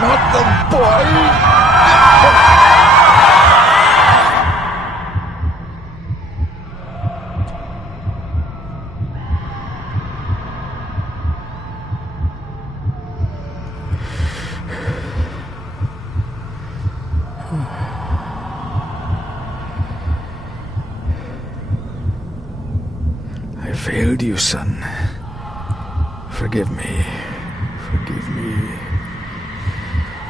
Not the boy! I failed you, son. Forgive me. Forgive me.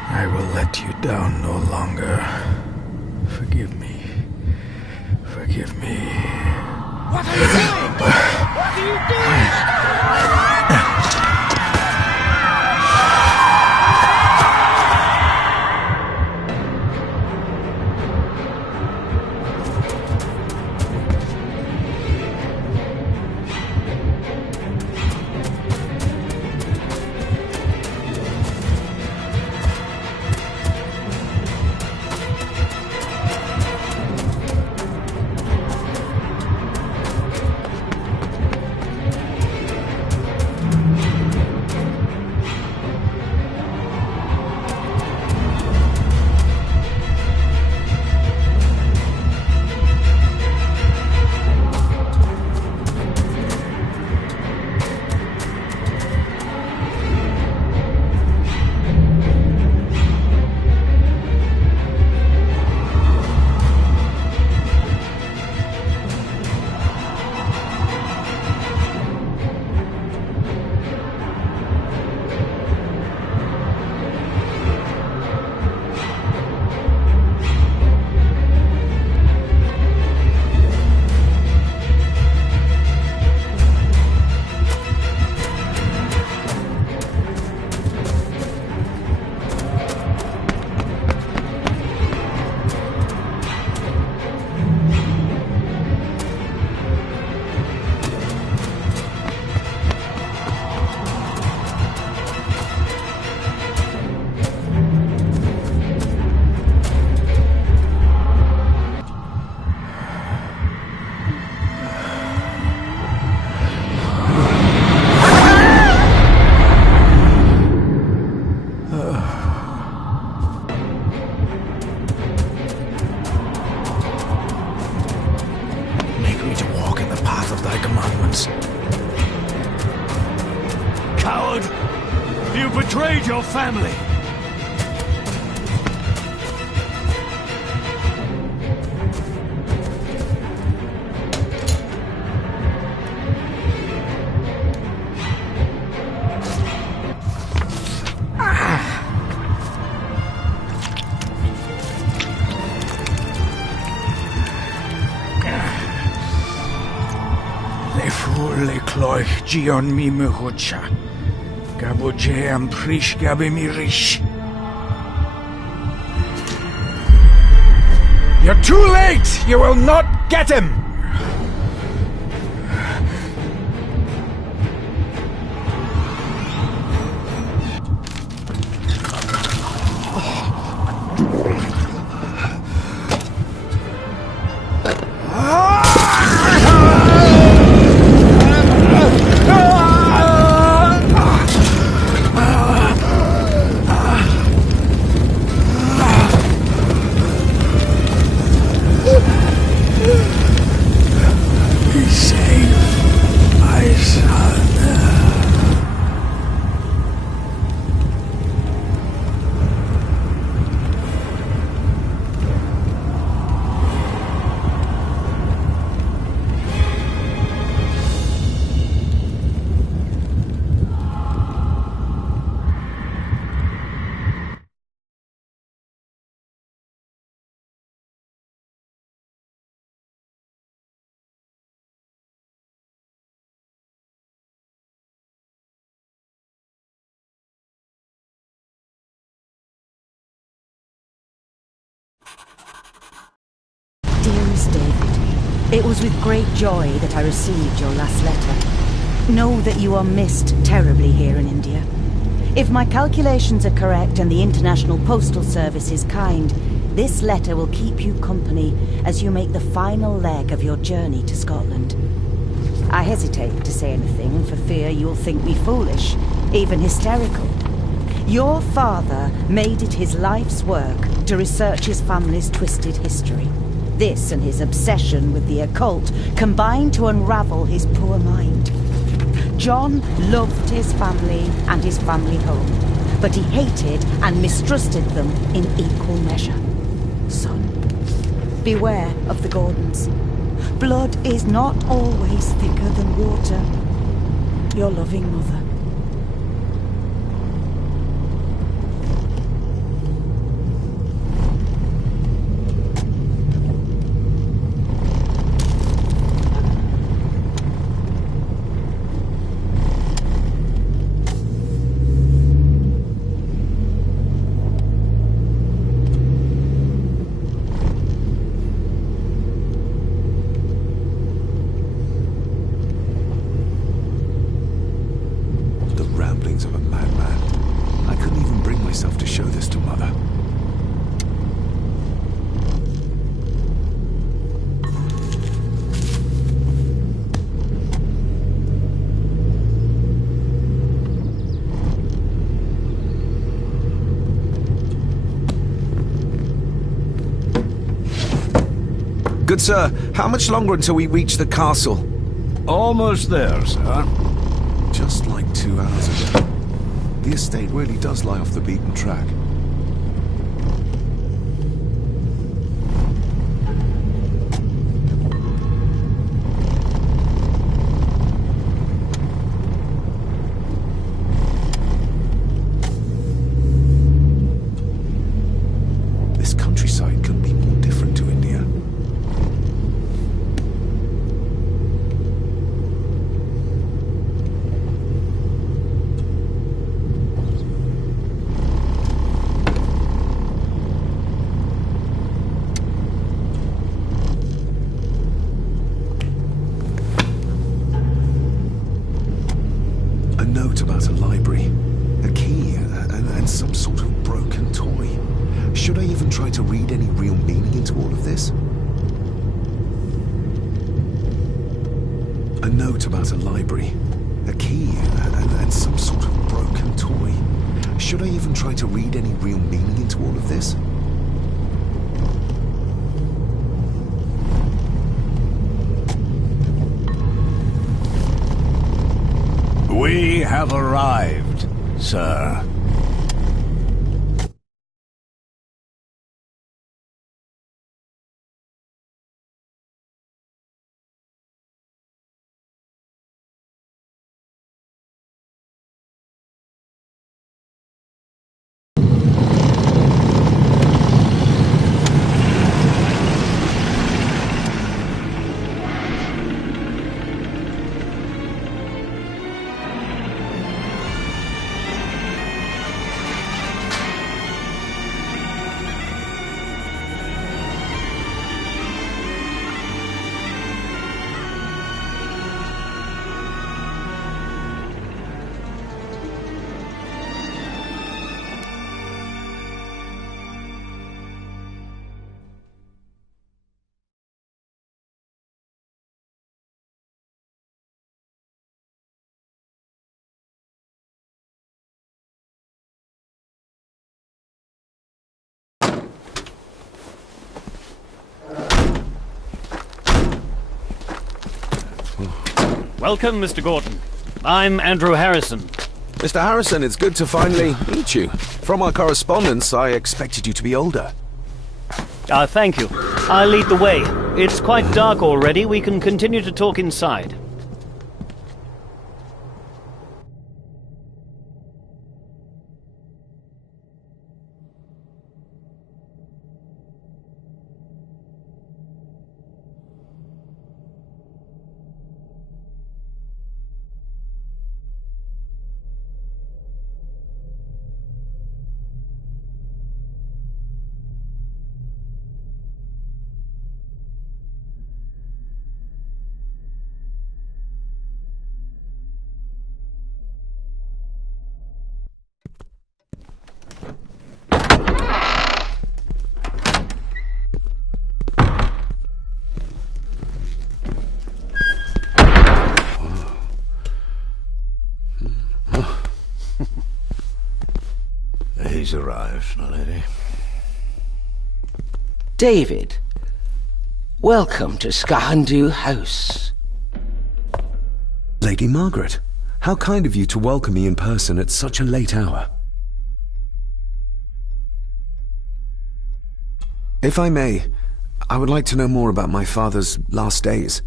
I will let you down no longer. Forgive me. Forgive me. What are you doing? What are you doing? Coward! You betrayed your family! Le cloich gion mi muhucha. Gaboje am prish gabe mi rish. You're too late! You will not get him! Dearest David, it was with great joy that I received your last letter. Know that you are missed terribly here in India. If my calculations are correct and the International Postal Service is kind, this letter will keep you company as you make the final leg of your journey to Scotland. I hesitate to say anything for fear you'll think me foolish, even hysterical. Your father made it his life's work to research his family's twisted history. This and his obsession with the occult combined to unravel his poor mind. John loved his family and his family home, but he hated and mistrusted them in equal measure. Son, beware of the Gordons. Blood is not always thicker than water. Your loving mother. Of a madman. I couldn't even bring myself to show this to Mother. Good sir, how much longer until we reach the castle? Almost there, sir. Just like 2 hours ago. The estate really does lie off the beaten track. This countryside couldn't be more different to India. About a library, a key, and some sort of broken toy. Should I even try to read any real meaning into all of this? A note about a library, a key, and some sort of broken toy. Should I even try to read any real meaning into all of this? We have arrived, sir. Welcome, Mr. Gordon. I'm Andrew Harrison. Mr. Harrison, it's good to finally meet you. From our correspondence, I expected you to be older. Thank you. I'll lead the way. It's quite dark already. We can continue to talk inside. Please arrive, my lady. David, welcome to Skahandu House. Lady Margaret, how kind of you to welcome me in person at such a late hour. If I may, I would like to know more about my father's last days.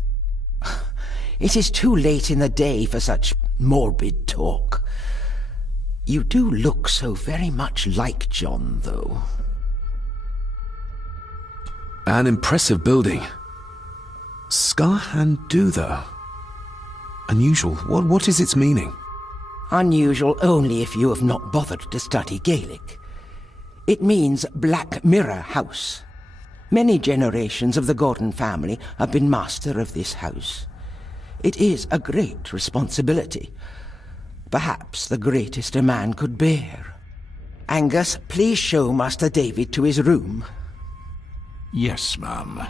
It is too late in the day for such morbid talk. You do look so very much like John, though. An impressive building. Skahandu, though. Unusual. What is its meaning? Unusual only if you have not bothered to study Gaelic. It means Black Mirror House. Many generations of the Gordon family have been master of this house. It is a great responsibility. Perhaps the greatest a man could bear. Angus, please show Master David to his room. Yes, ma'am.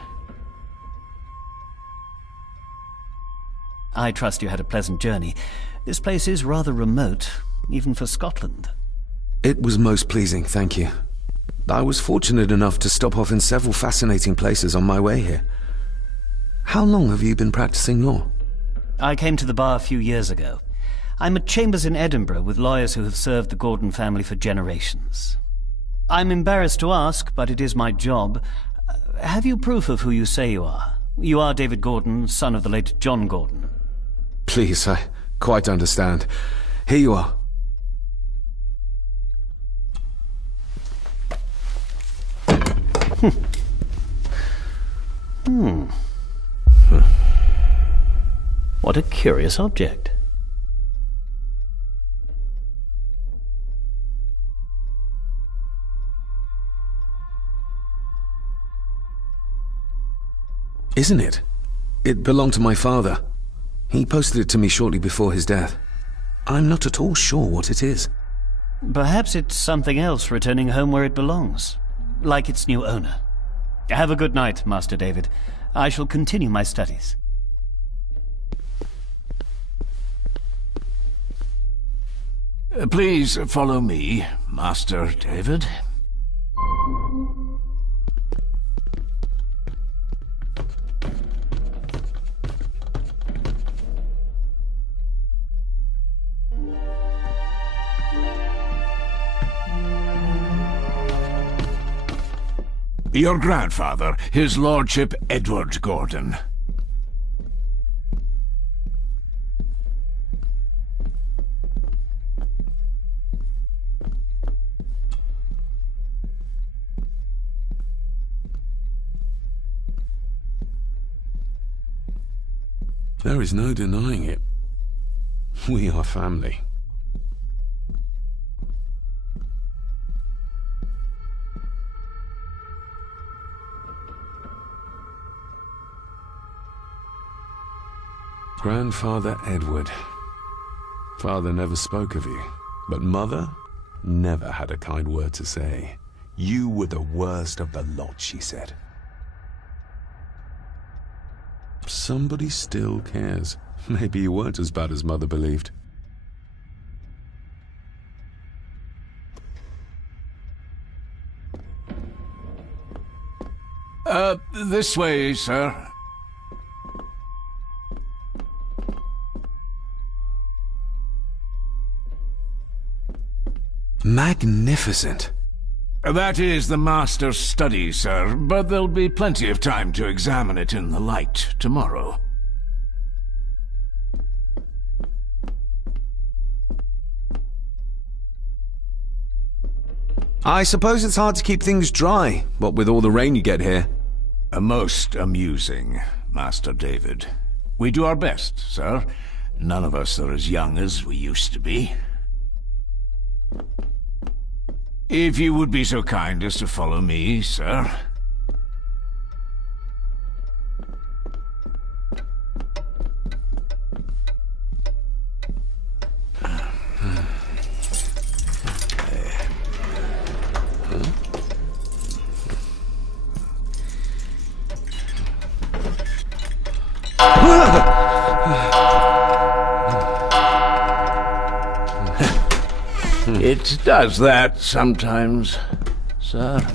I trust you had a pleasant journey. This place is rather remote, even for Scotland. It was most pleasing, thank you. I was fortunate enough to stop off in several fascinating places on my way here. How long have you been practicing law? I came to the bar a few years ago. I'm at chambers in Edinburgh with lawyers who have served the Gordon family for generations. I'm embarrassed to ask, but it is my job. Have you proof of who you say you are? You are David Gordon, son of the late John Gordon. Please, I quite understand. Here you are. What a curious object. Isn't it? It belonged to my father. He posted it to me shortly before his death. I'm not at all sure what it is. Perhaps it's something else returning home where it belongs, like its new owner. Have a good night, Master David. I shall continue my studies. Please follow me, Master David. Your grandfather, his lordship Edward Gordon. There is no denying it. We are family. Grandfather Edward. Father never spoke of you, but Mother never had a kind word to say. You were the worst of the lot, she said. Somebody still cares. Maybe you weren't as bad as Mother believed. This way, sir. Magnificent. That is the master's study, sir, but there'll be plenty of time to examine it in the light tomorrow. I suppose it's hard to keep things dry, what with all the rain you get here. Most amusing, Master David. We do our best, sir. None of us are as young as we used to be. If you would be so kind as to follow me, sir. It does that sometimes, sir.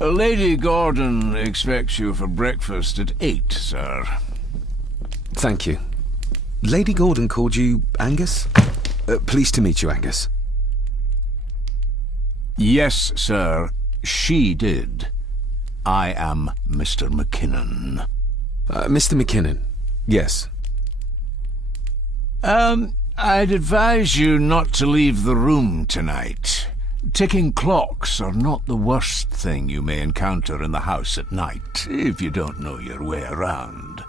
Lady Gordon expects you for breakfast at 8, sir. Thank you. Lady Gordon called you Angus? Pleased to meet you, Angus. Yes, sir. She did. I am Mr. McKinnon. Mr. McKinnon. Yes. I'd advise you not to leave the room tonight. Ticking clocks are not the worst thing you may encounter in the house at night, if you don't know your way around.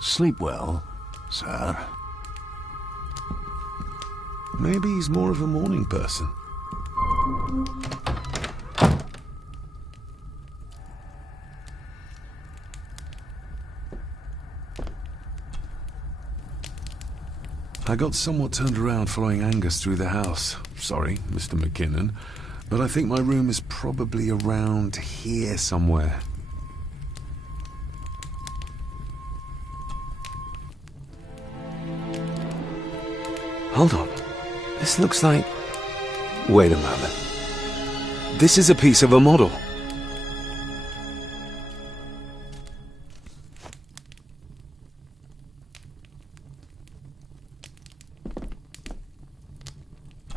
Sleep well, sir. Maybe he's more of a morning person. I got somewhat turned around following Angus through the house. Sorry, Mr. McKinnon, but I think my room is probably around here somewhere. Hold on. This looks like... Wait a moment. This is a piece of a model.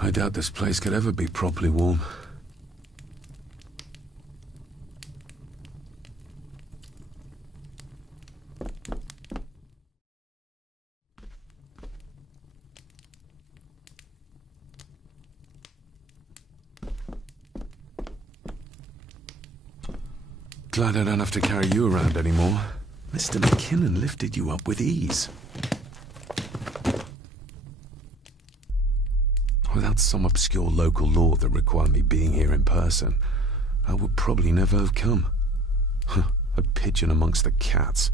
I doubt this place could ever be properly warm. Glad I don't have to carry you around anymore. Mr. McKinnon lifted you up with ease. Without some obscure local law that required me being here in person, I would probably never have come. A pigeon amongst the cats.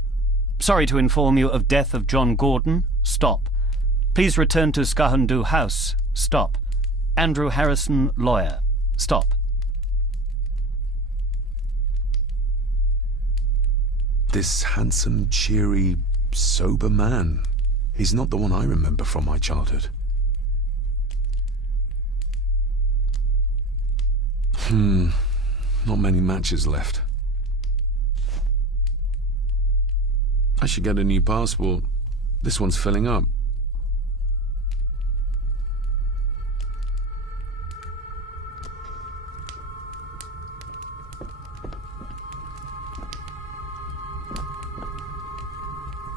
Sorry to inform you of death of John Gordon. Stop. Please return to Skahundu House. Stop. Andrew Harrison, lawyer. Stop. This handsome, cheery, sober man. He's not the one I remember from my childhood. Not many matches left. I should get a new passport. This one's filling up.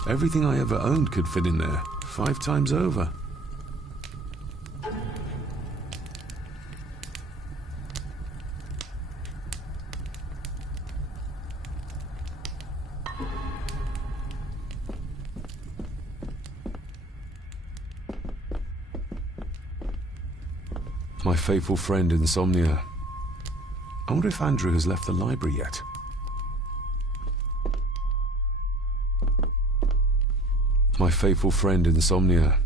Everything I ever owned could fit in there, 5 times over. My faithful friend Insomnia. I wonder if Andrew has left the library yet. My faithful friend Insomnia.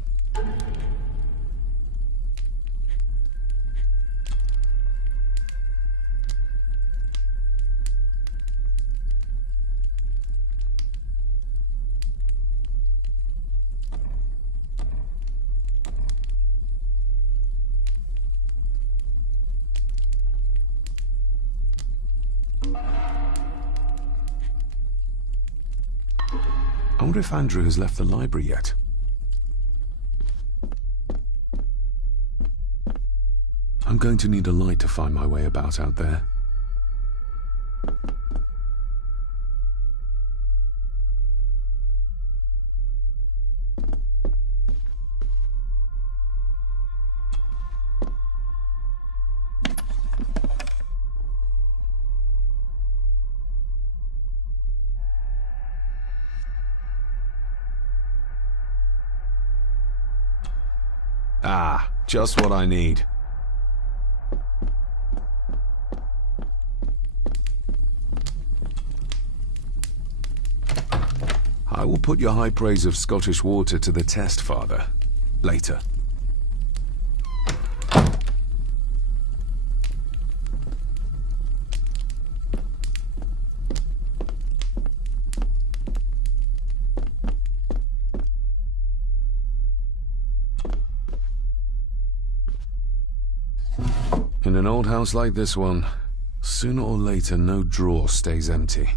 I wonder if Andrew has left the library yet. I'm going to need a light to find my way about out there. Ah, just what I need. I will put your high praise of Scottish water to the test, Father. Later. In an old house like this one, sooner or later no drawer stays empty.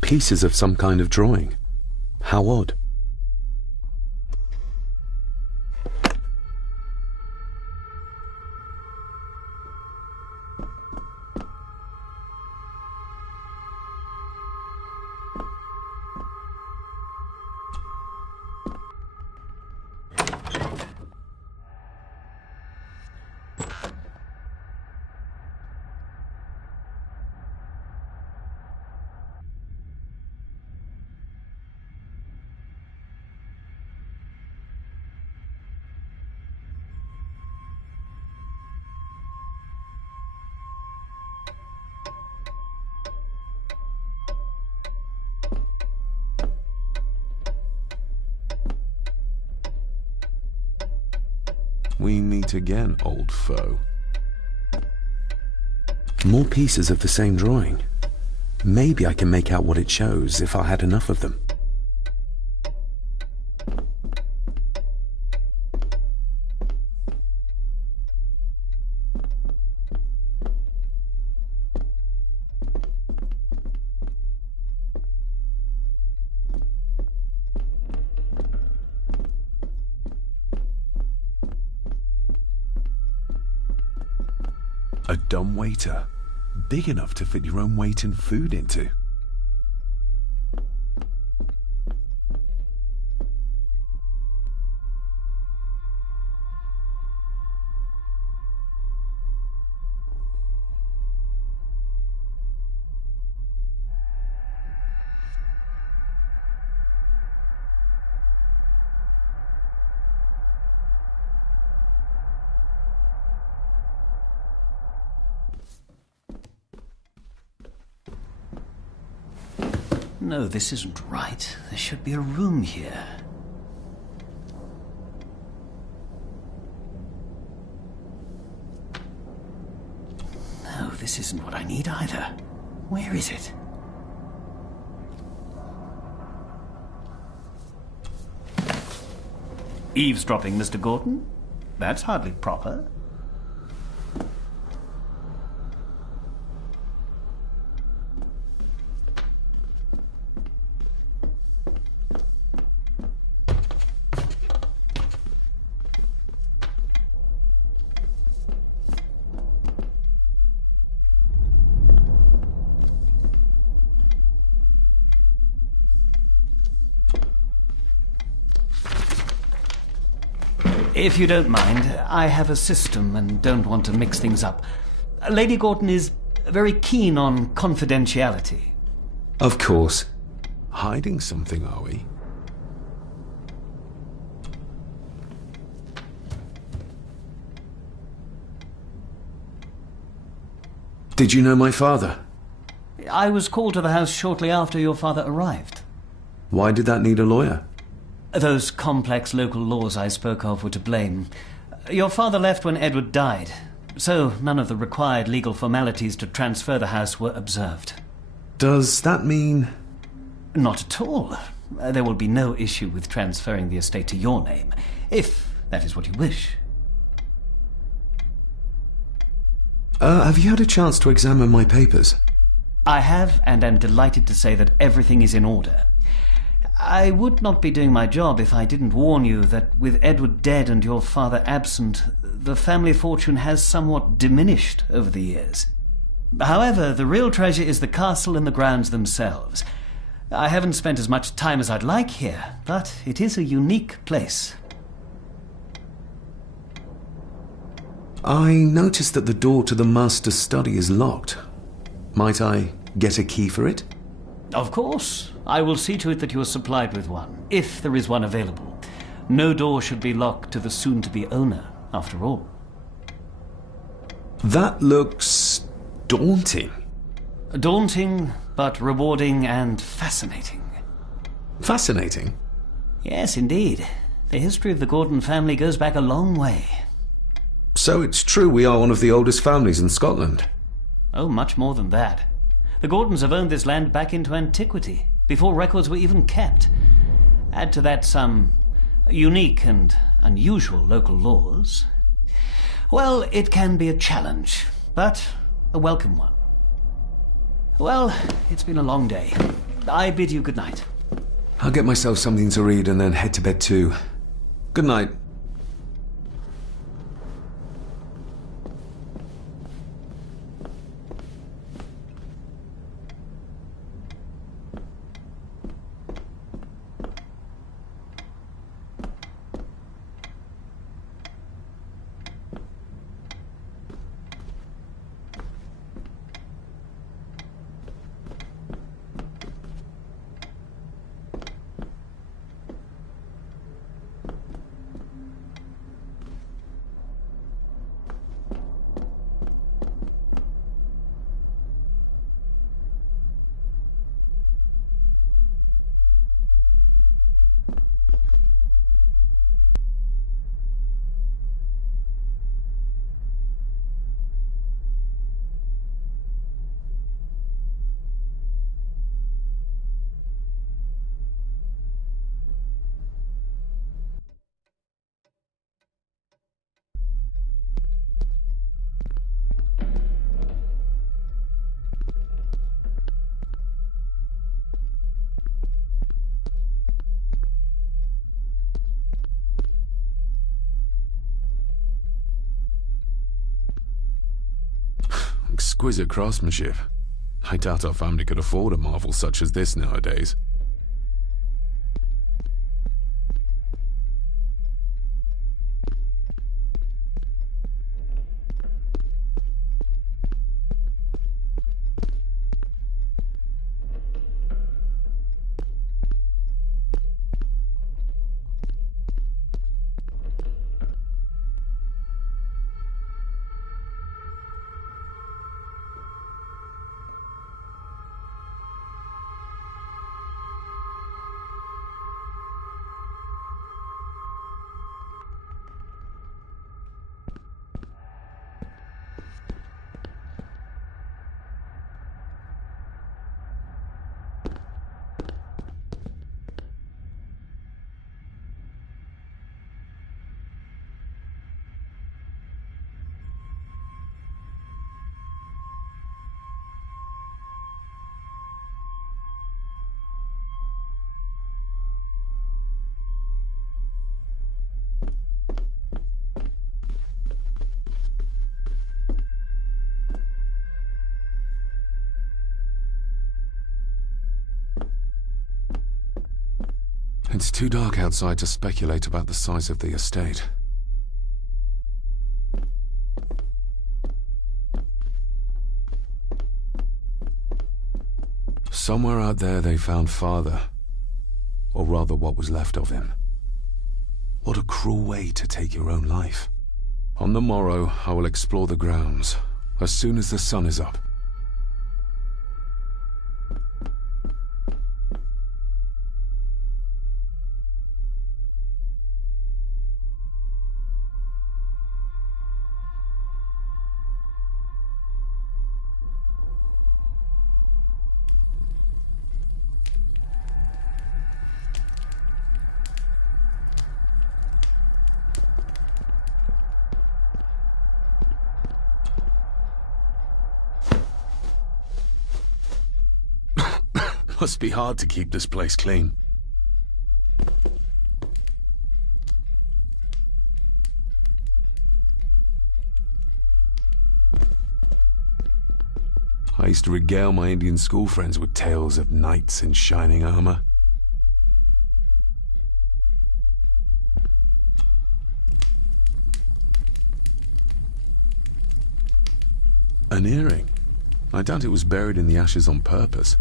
Pieces of some kind of drawing. How odd. We meet again, old foe. More pieces of the same drawing. Maybe I can make out what it shows if I had enough of them. A dumbwaiter, big enough to fit your own weight and food into. No, this isn't right. There should be a room here. No, this isn't what I need either. Where is it? Eavesdropping, Mr. Gordon? That's hardly proper. If you don't mind, I have a system and don't want to mix things up. Lady Gordon is very keen on confidentiality. Of course. Hiding something, are we? Did you know my father? I was called to the house shortly after your father arrived. Why did that need a lawyer? Those complex local laws I spoke of were to blame. Your father left when Edward died, so none of the required legal formalities to transfer the house were observed. Does that mean... Not at all. There will be no issue with transferring the estate to your name, if that is what you wish. Have you had a chance to examine my papers? I have, and am delighted to say that everything is in order. I would not be doing my job if I didn't warn you that with Edward dead and your father absent, the family fortune has somewhat diminished over the years. However, the real treasure is the castle and the grounds themselves. I haven't spent as much time as I'd like here, but it is a unique place. I noticed that the door to the master's study is locked. Might I get a key for it? Of course. I will see to it that you are supplied with one, if there is one available. No door should be locked to the soon-to-be owner, after all. That looks daunting. Daunting, but rewarding and fascinating. Fascinating? Yes, indeed. The history of the Gordon family goes back a long way. So it's true we are one of the oldest families in Scotland? Oh, much more than that. The Gordons have owned this land back into antiquity, before records were even kept. Add to that some unique and unusual local laws. Well, it can be a challenge, but a welcome one. Well, it's been a long day. I bid you good night. I'll get myself something to read and then head to bed too. Good night. Exquisite craftsmanship. I doubt our family could afford a marvel such as this nowadays. It's too dark outside to speculate about the size of the estate. Somewhere out there they found Father. Or rather what was left of him. What a cruel way to take your own life. On the morrow, I will explore the grounds, as soon as the sun is up. Must be hard to keep this place clean. I used to regale my Indian school friends with tales of knights in shining armor. An earring. I doubt it was buried in the ashes on purpose.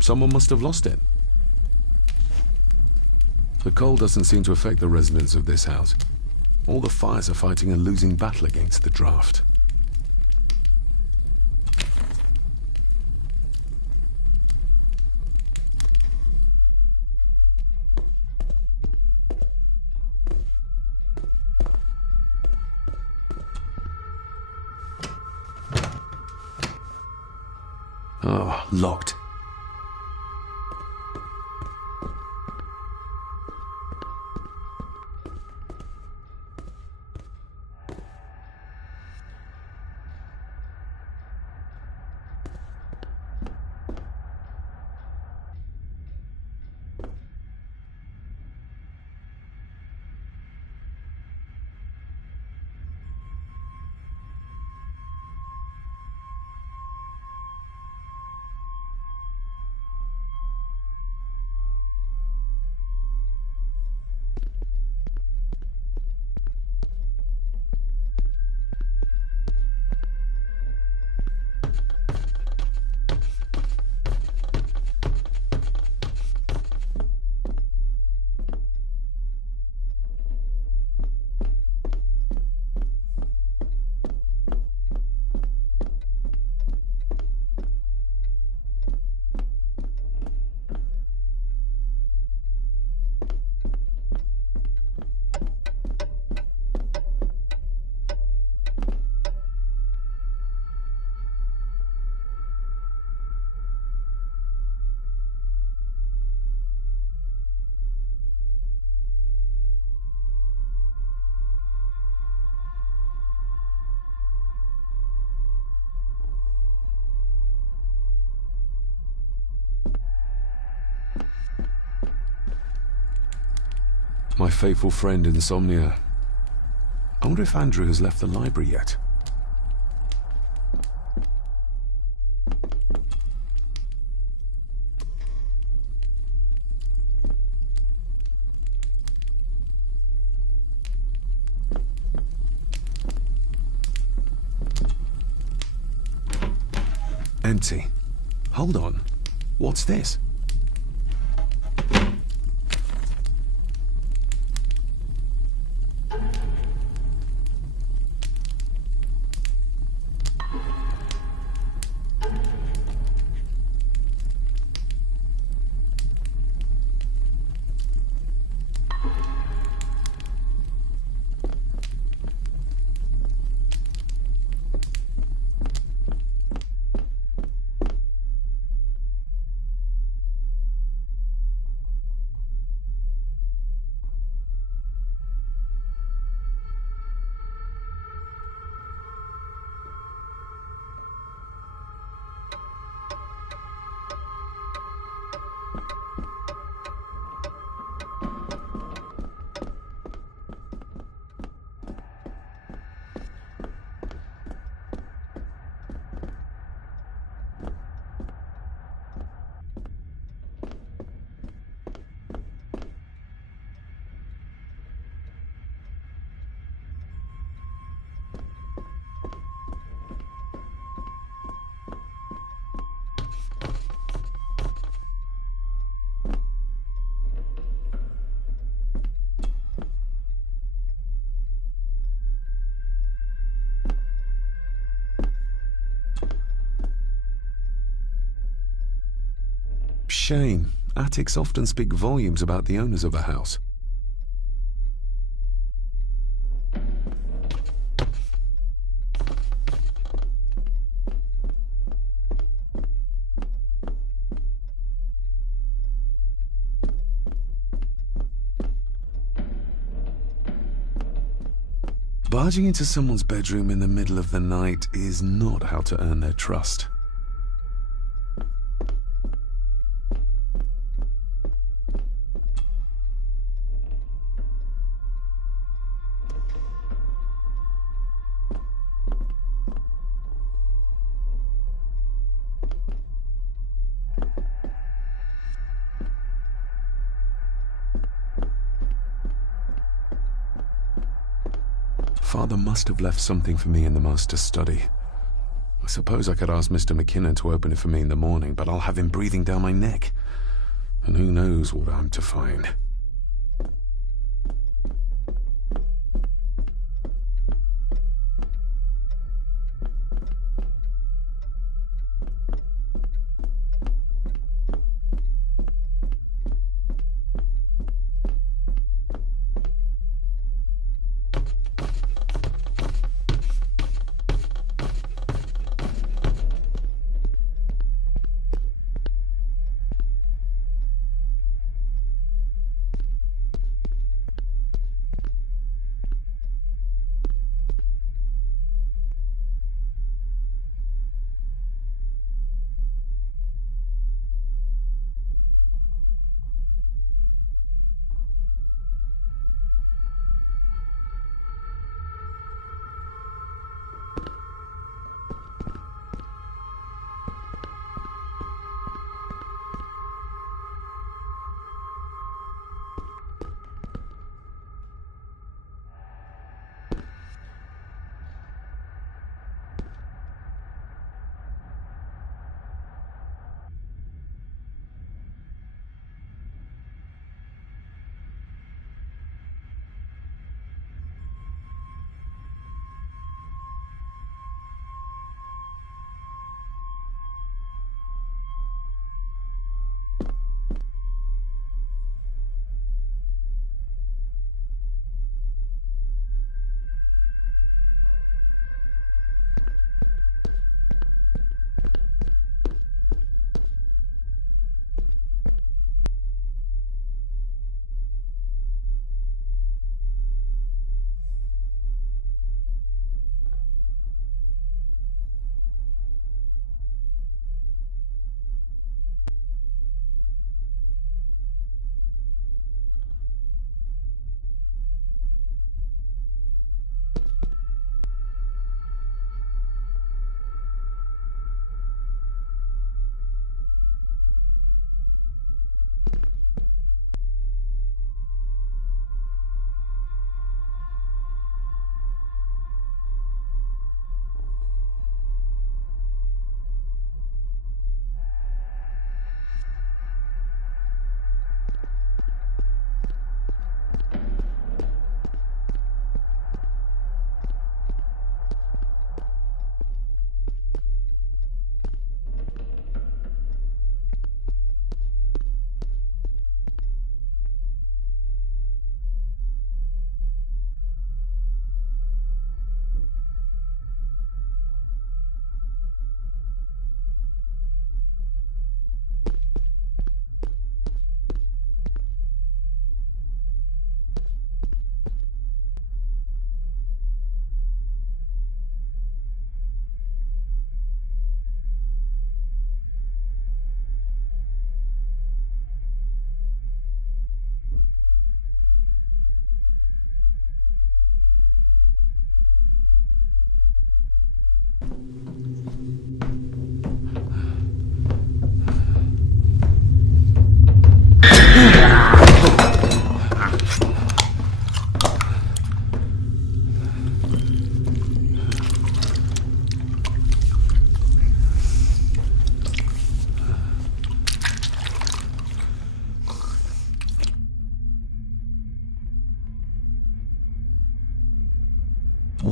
Someone must have lost it, The cold doesn't seem to affect the residents of this house. All the fires are fighting a losing battle against the draft. Oh, locked. My faithful friend Insomnia. I wonder if Andrew has left the library yet. Empty. Hold on. What's this? Shame. Attics often speak volumes about the owners of a house. Barging into someone's bedroom in the middle of the night is not how to earn their trust. Father must have left something for me in the master's study. I suppose I could ask Mr. McKinnon to open it for me in the morning, but I'll have him breathing down my neck. And who knows what I'm to find.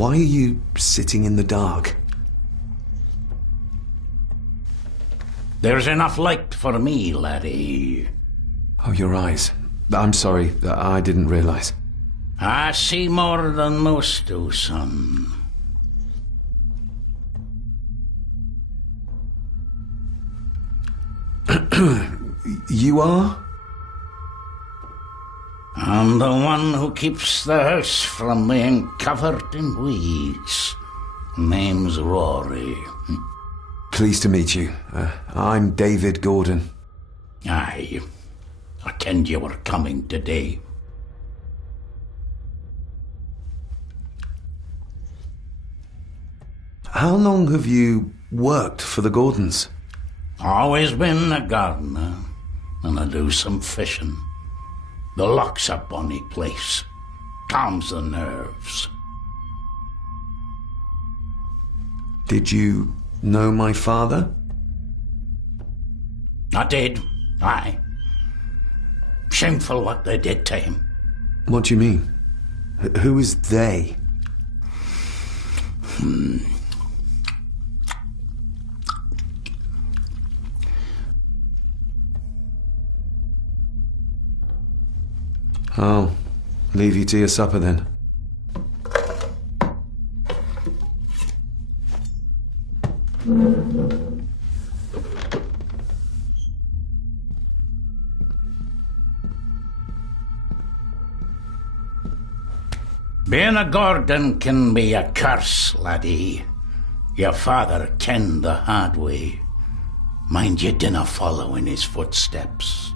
Why are you sitting in the dark? There's enough light for me, laddie. Oh, your eyes. I'm sorry, I didn't realize. I see more than most do, son. You are? I'm the one who keeps the house from being covered in weeds. Name's Rory. Pleased to meet you. I'm David Gordon. Aye. I kenned you were coming today. How long have you worked for the Gordons? Always been a gardener, and I do some fishing. The loch's a bonny place. Calms the nerves. Did you know my father? I did, aye. Shameful what they did to him. What do you mean? Who is they? I'll leave you to your supper then. Being a Gordon can be a curse, laddie. Your father kenned the hard way. Mind you dinna follow in his footsteps.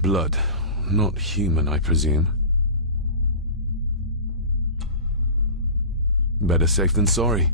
Blood. Not human, I presume. Better safe than sorry.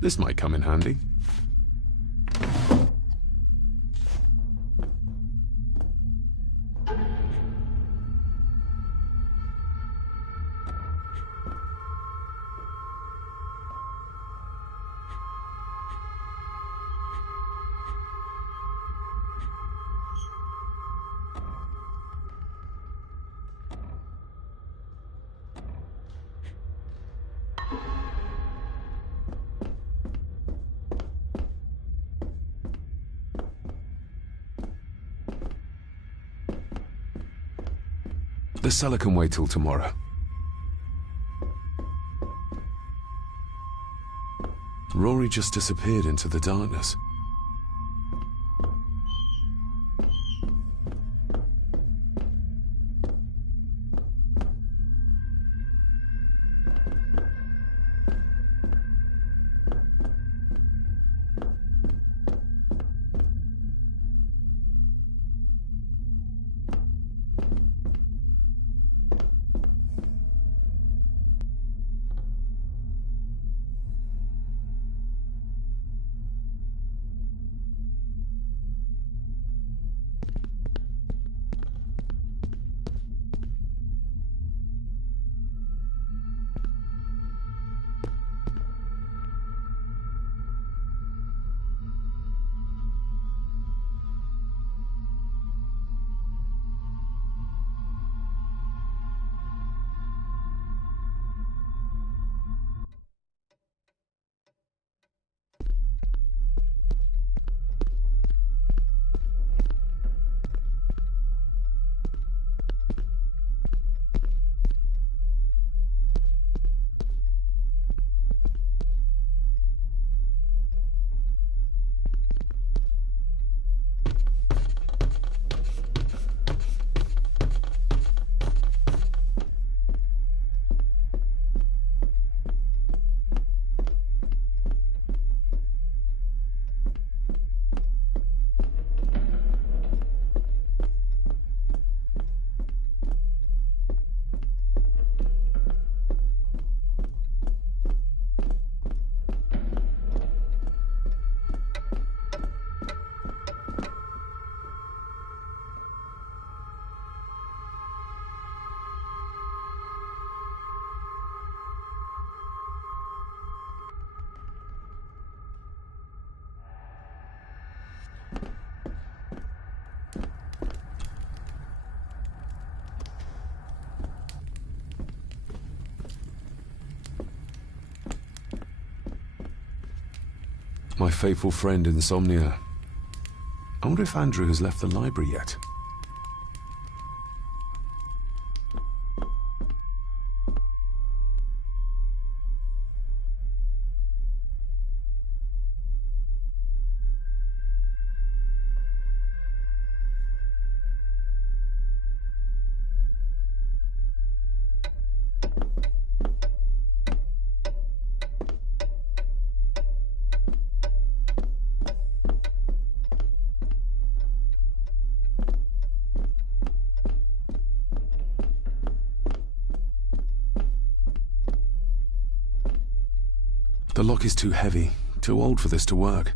This might come in handy. The cellar can wait till tomorrow. Rory just disappeared into the darkness. my faithful friend Insomnia. I wonder if Andrew has left the library yet. The lock is too heavy, too old for this to work.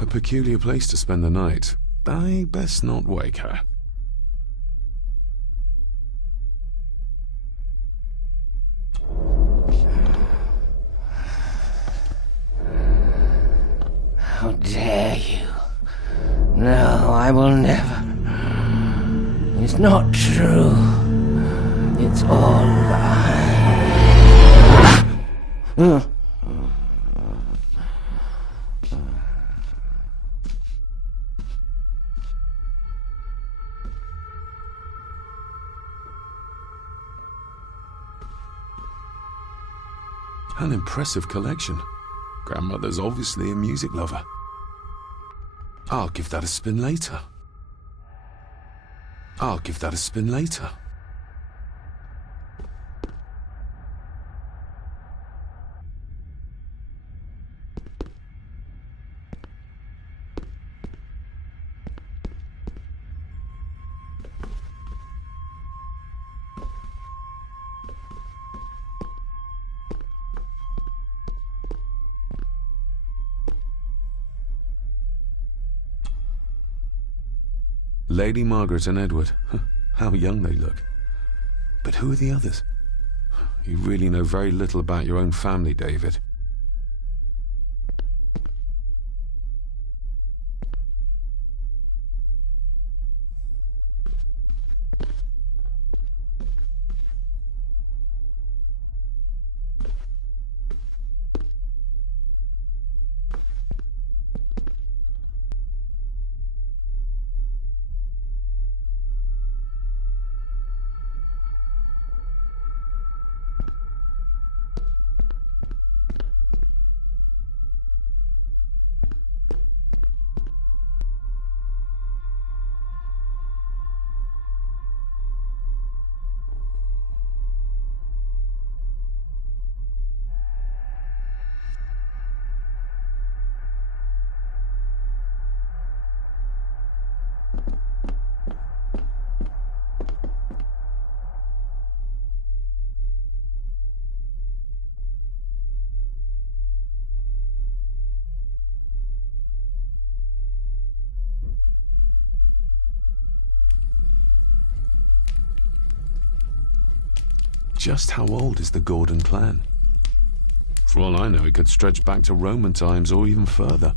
A peculiar place to spend the night. I best not wake her. How dare you? No, I will never. It's not true. It's all lies. An impressive collection. Grandmother's obviously a music lover. I'll give that a spin later. I'll give that a spin later. Lady Margaret and Edward. How young they look. But who are the others? You really know very little about your own family, David. Just how old is the Gordon clan? For all I know, it could stretch back to Roman times or even further.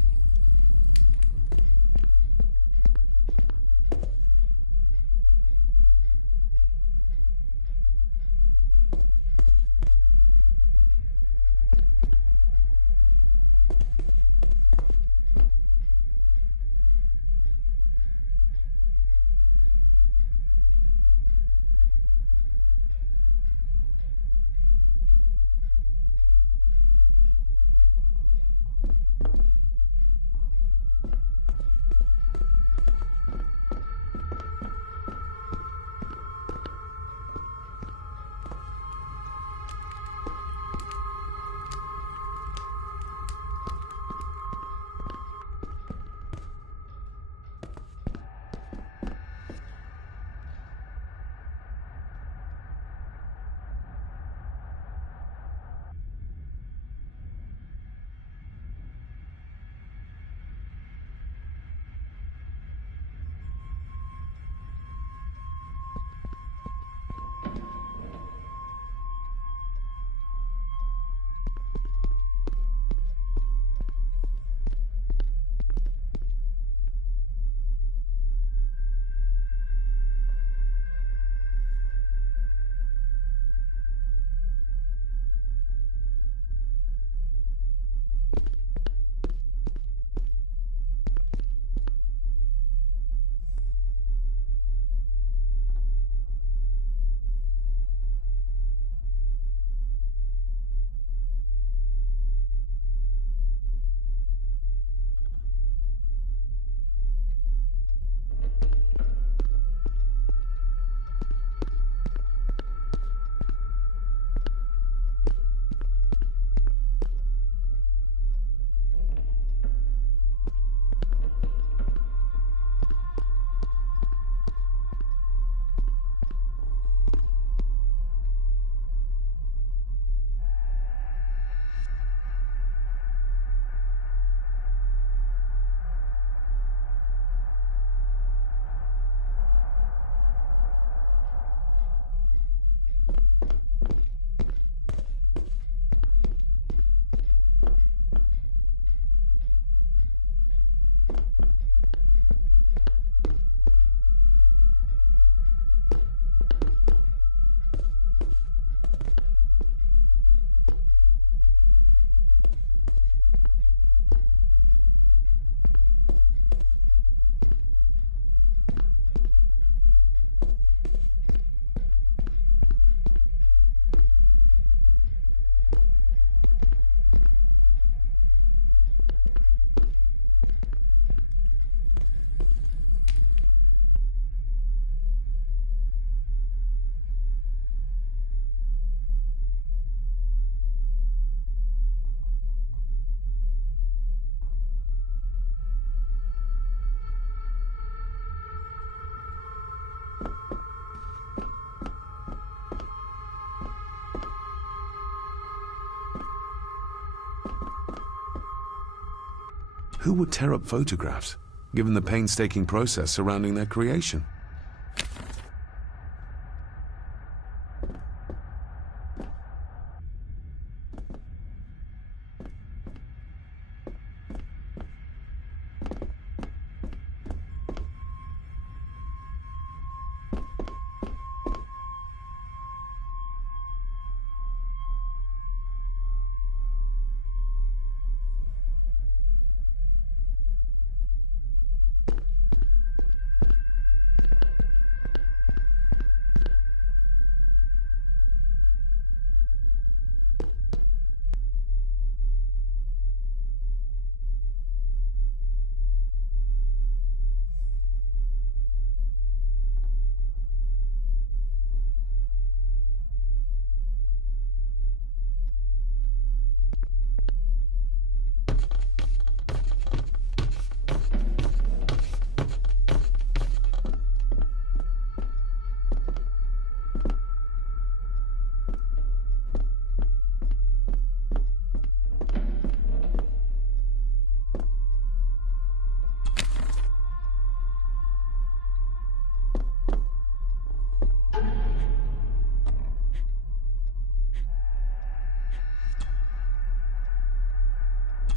Who would tear up photographs, given the painstaking process surrounding their creation?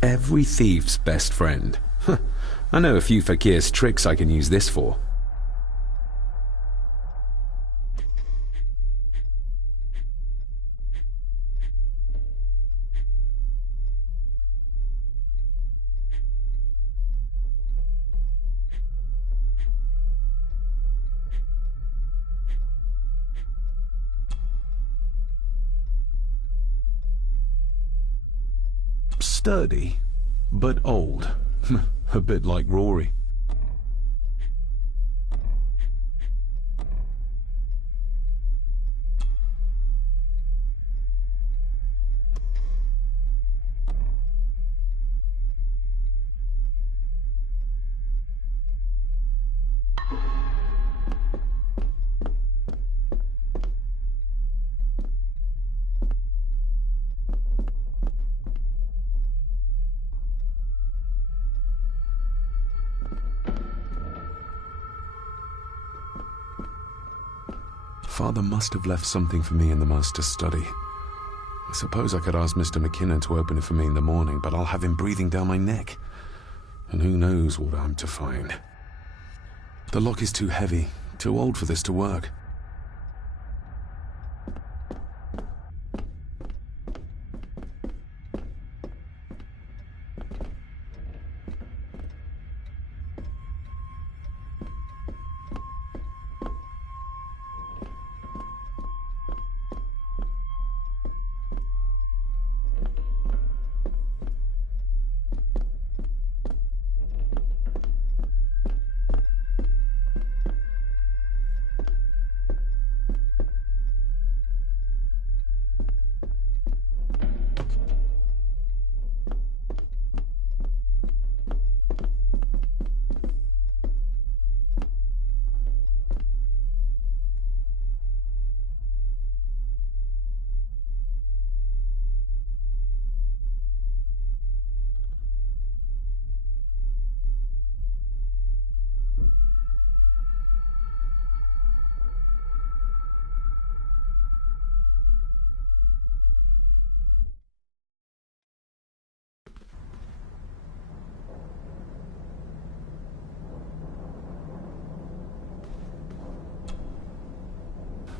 Every thief's best friend. I know a few fakir's tricks I can use this for. Sturdy, but old. A bit like Rory. Father must have left something for me in the Master's study. I suppose I could ask Mr. McKinnon to open it for me in the morning, but I'll have him breathing down my neck. And who knows what I'm to find. The lock is too heavy, too old for this to work.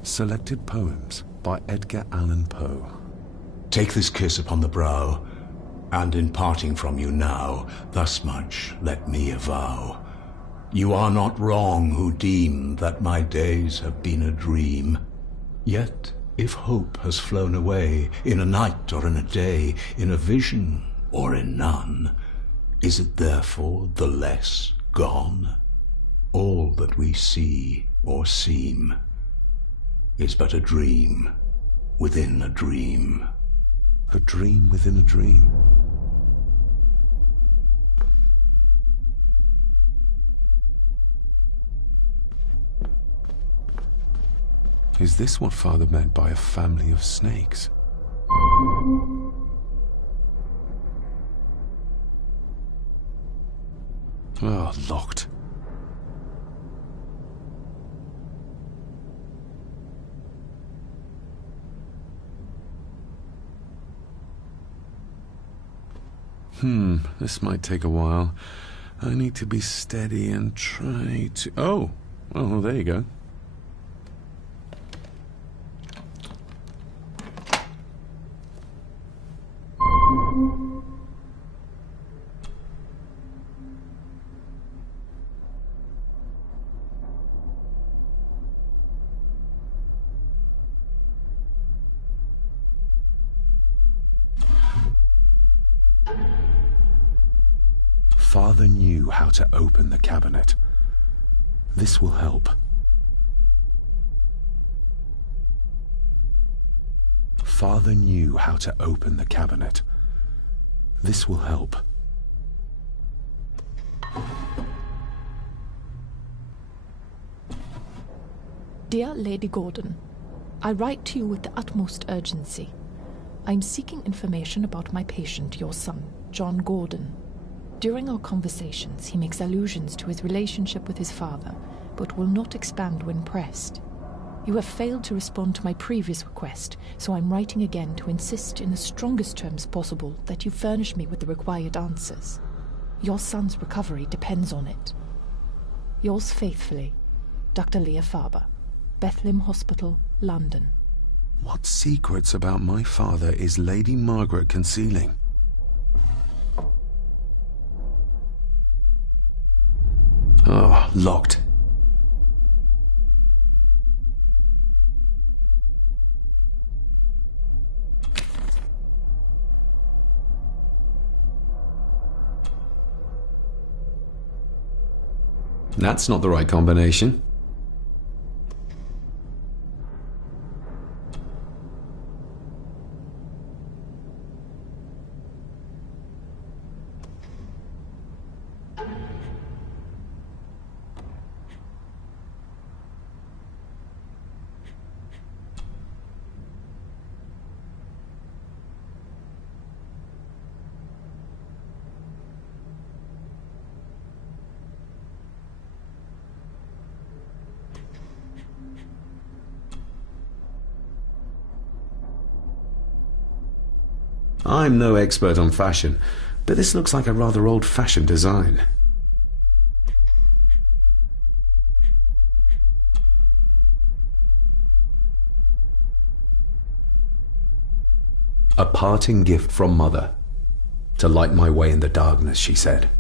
Selected Poems by Edgar Allan Poe. Take this kiss upon the brow, and in parting from you now, thus much let me avow. You are not wrong who deem that my days have been a dream. Yet, if hope has flown away, in a night or in a day, in a vision or in none, is it therefore the less gone? All that we see or seem is but a dream within a dream. A dream within a dream. Is this what Father meant by a family of snakes? Oh, locked. This might take a while. I need to be steady and try to... Oh! Well, there you go. Father knew how to open the cabinet. This will help. Father knew how to open the cabinet. This will help. Dear Lady Gordon, I write to you with the utmost urgency. I am seeking information about my patient, your son, John Gordon. During our conversations, he makes allusions to his relationship with his father, but will not expand when pressed. You have failed to respond to my previous request, so I'm writing again to insist in the strongest terms possible that you furnish me with the required answers. Your son's recovery depends on it. Yours faithfully, Dr. Leah Faber, Bethlehem Hospital, London. What secrets about my father is Lady Margaret concealing? Oh, locked. That's not the right combination. I'm no expert on fashion, but this looks like a rather old-fashioned design. A parting gift from Mother. To light my way in the darkness, she said.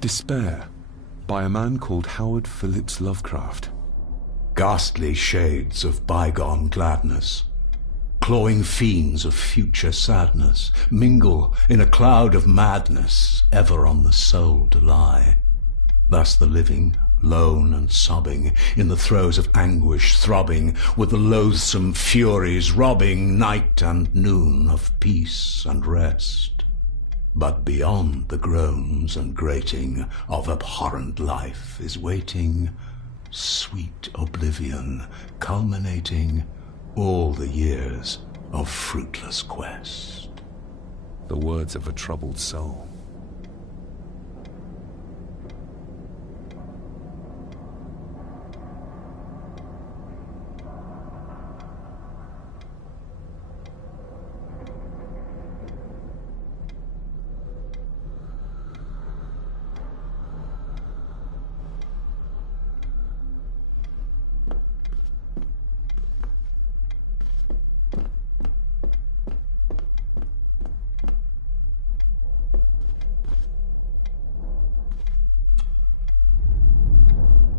Despair, by a man called Howard Phillips Lovecraft. Ghastly shades of bygone gladness, clawing fiends of future sadness, mingle in a cloud of madness, ever on the soul to lie. Thus the living lone and sobbing, in the throes of anguish throbbing, with the loathsome furies robbing night and noon of peace and rest. But beyond the groans and grating of abhorrent life is waiting sweet oblivion, culminating all the years of fruitless quest. The words of a troubled soul.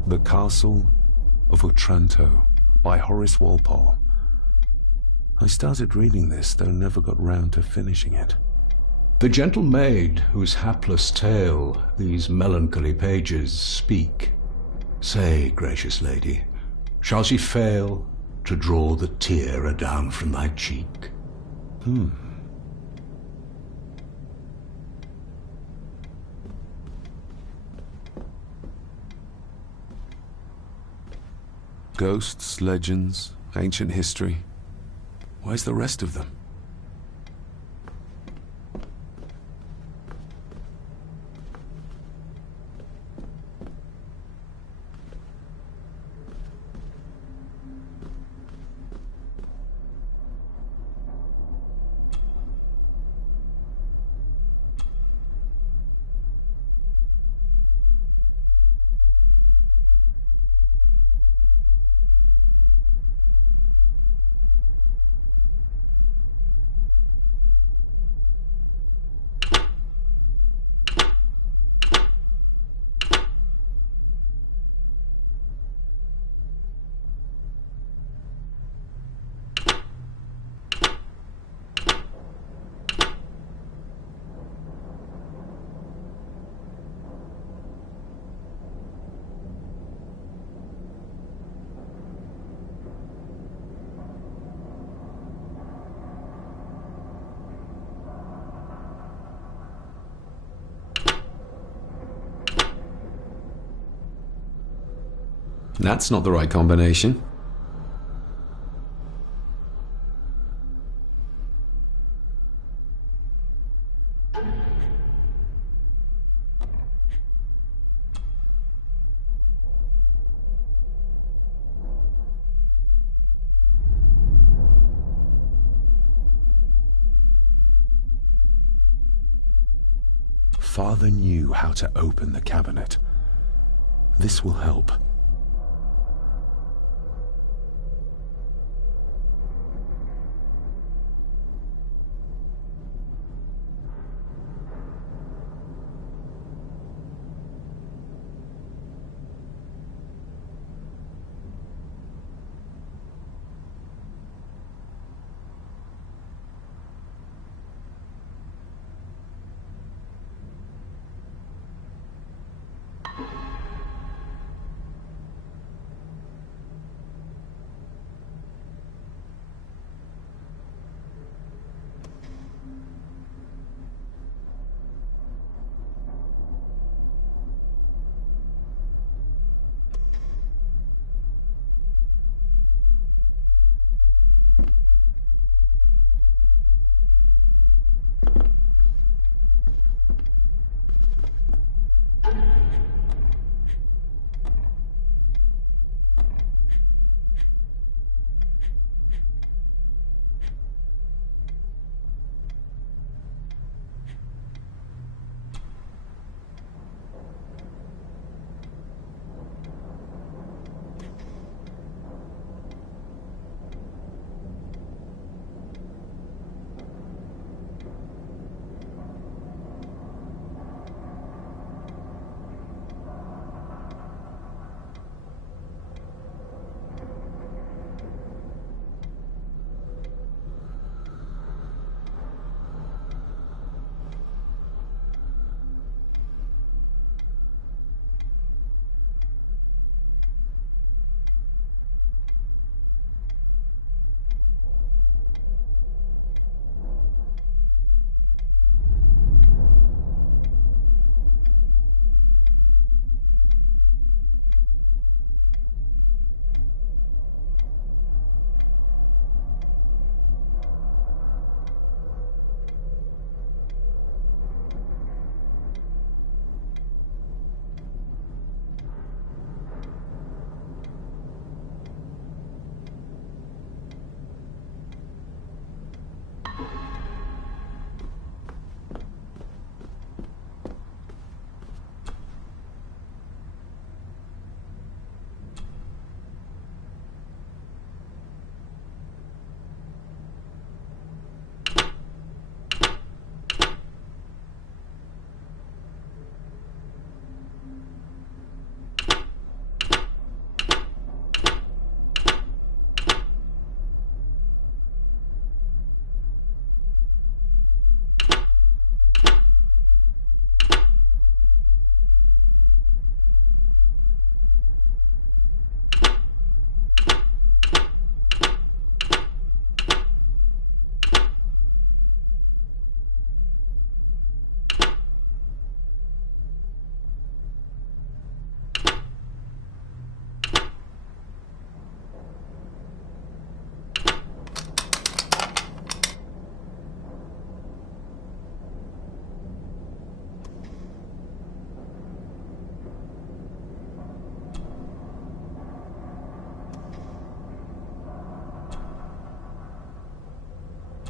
The Castle of Otranto by Horace Walpole. I started reading this, though never got round to finishing it. The gentle maid whose hapless tale these melancholy pages speak, say, gracious lady, shall she fail to draw the tear adown from thy cheek? Ghosts, legends, ancient history. Where's the rest of them? That's not the right combination. Father knew how to open the cabinet. This will help.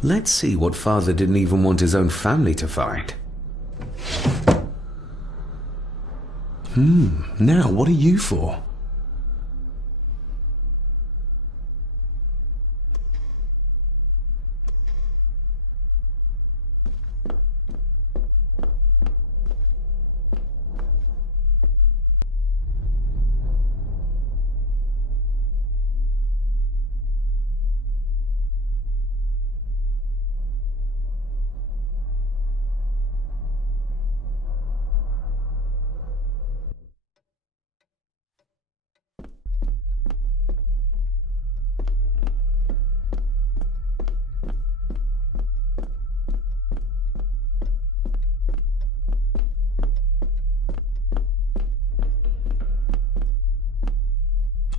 Let's see what Father didn't even want his own family to find. Now what are you for?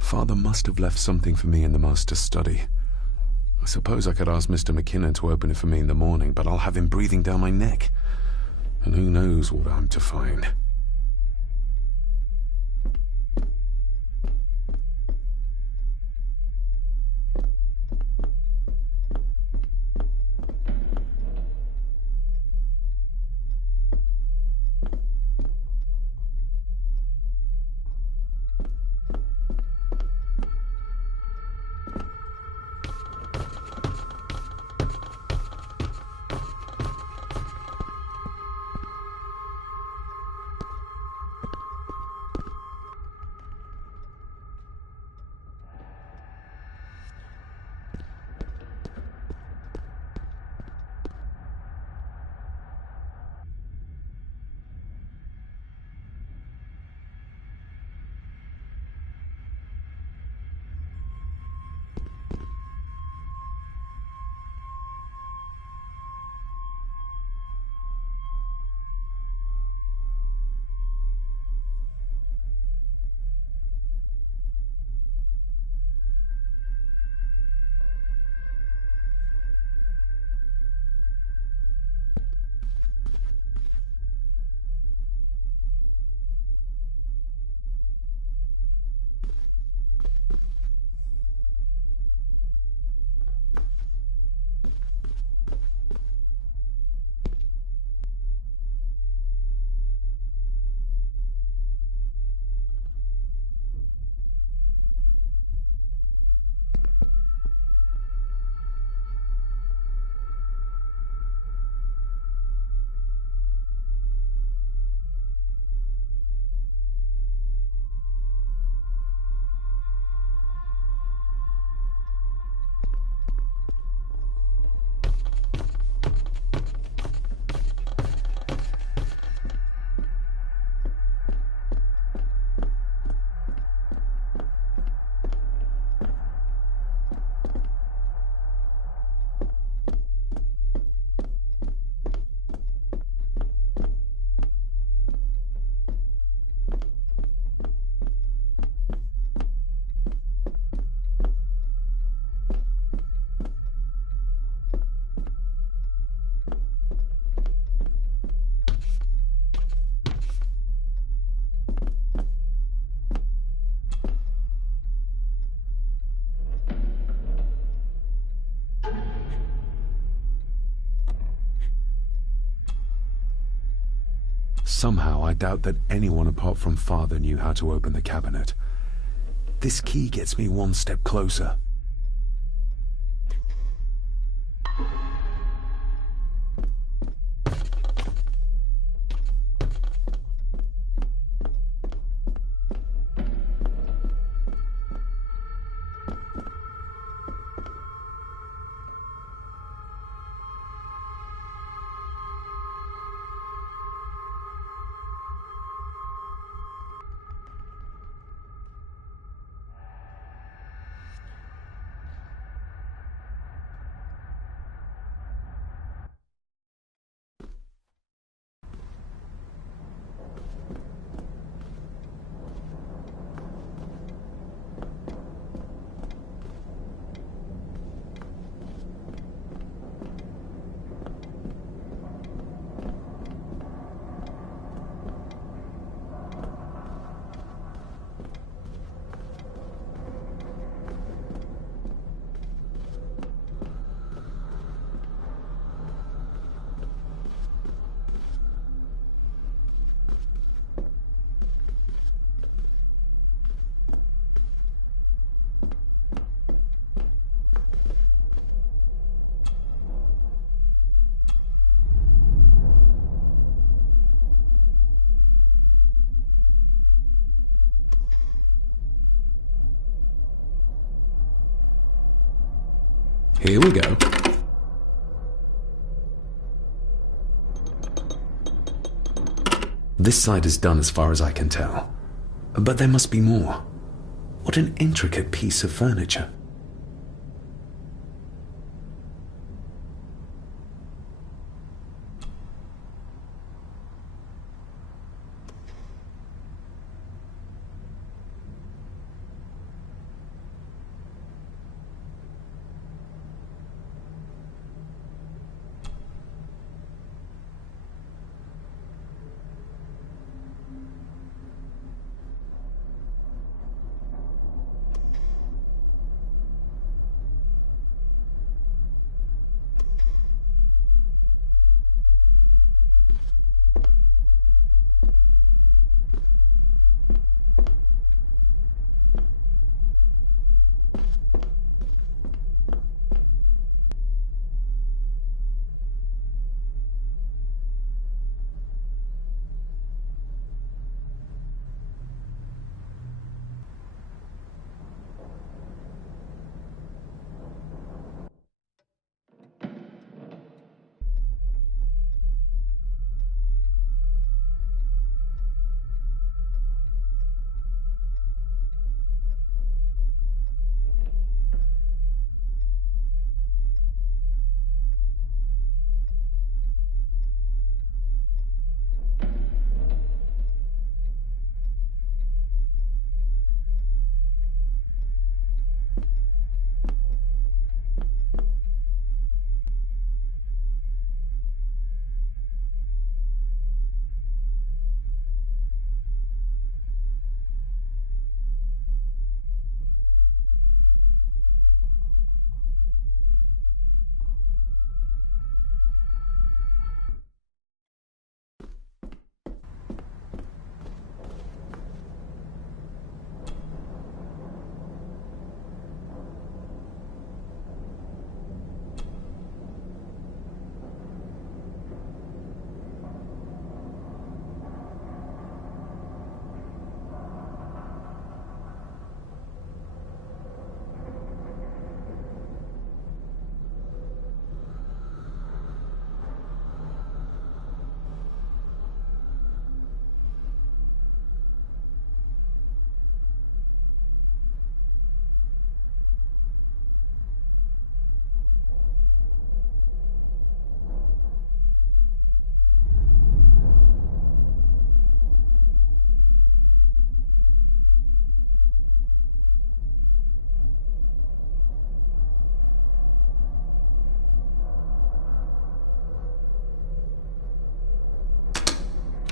Father must have left something for me in the Master's study. I suppose I could ask Mr. McKinnon to open it for me in the morning, but I'll have him breathing down my neck. And who knows what I'm to find. Somehow, I doubt that anyone apart from Father knew how to open the cabinet. This key gets me one step closer. Here we go. This side is done as far as I can tell. But there must be more. What an intricate piece of furniture.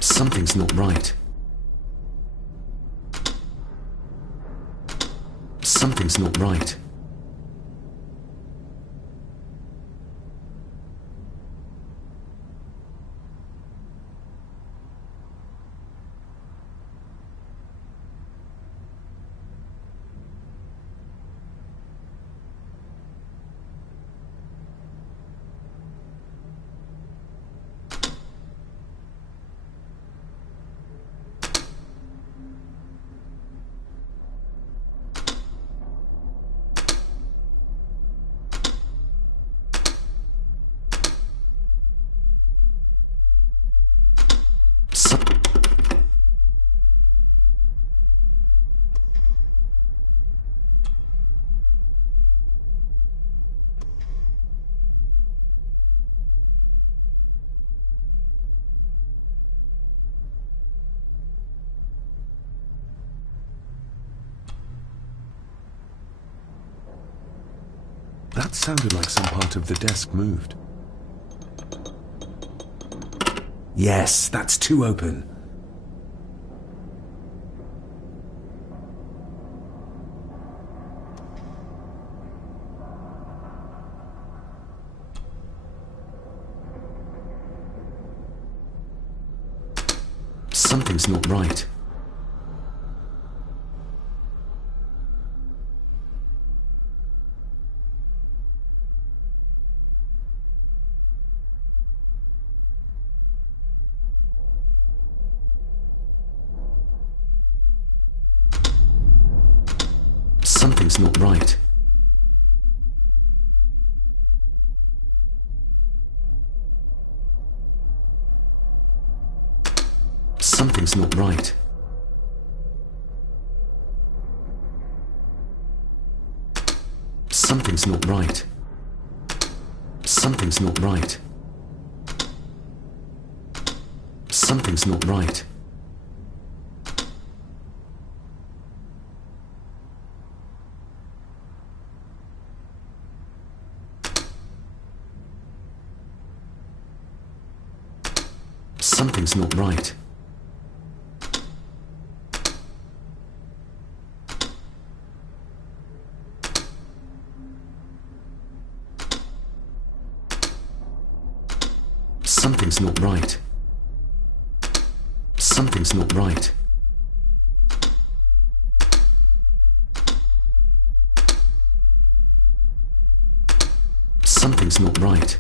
Something's not right. Something's not right. That sounded like some part of the desk moved. Yes, that's too open. Something's not right. Something's not right. Something's not right. Something's not right. Something's not right. Something's not right. Something's not right. Something's not right. Something's not right. Something's not right.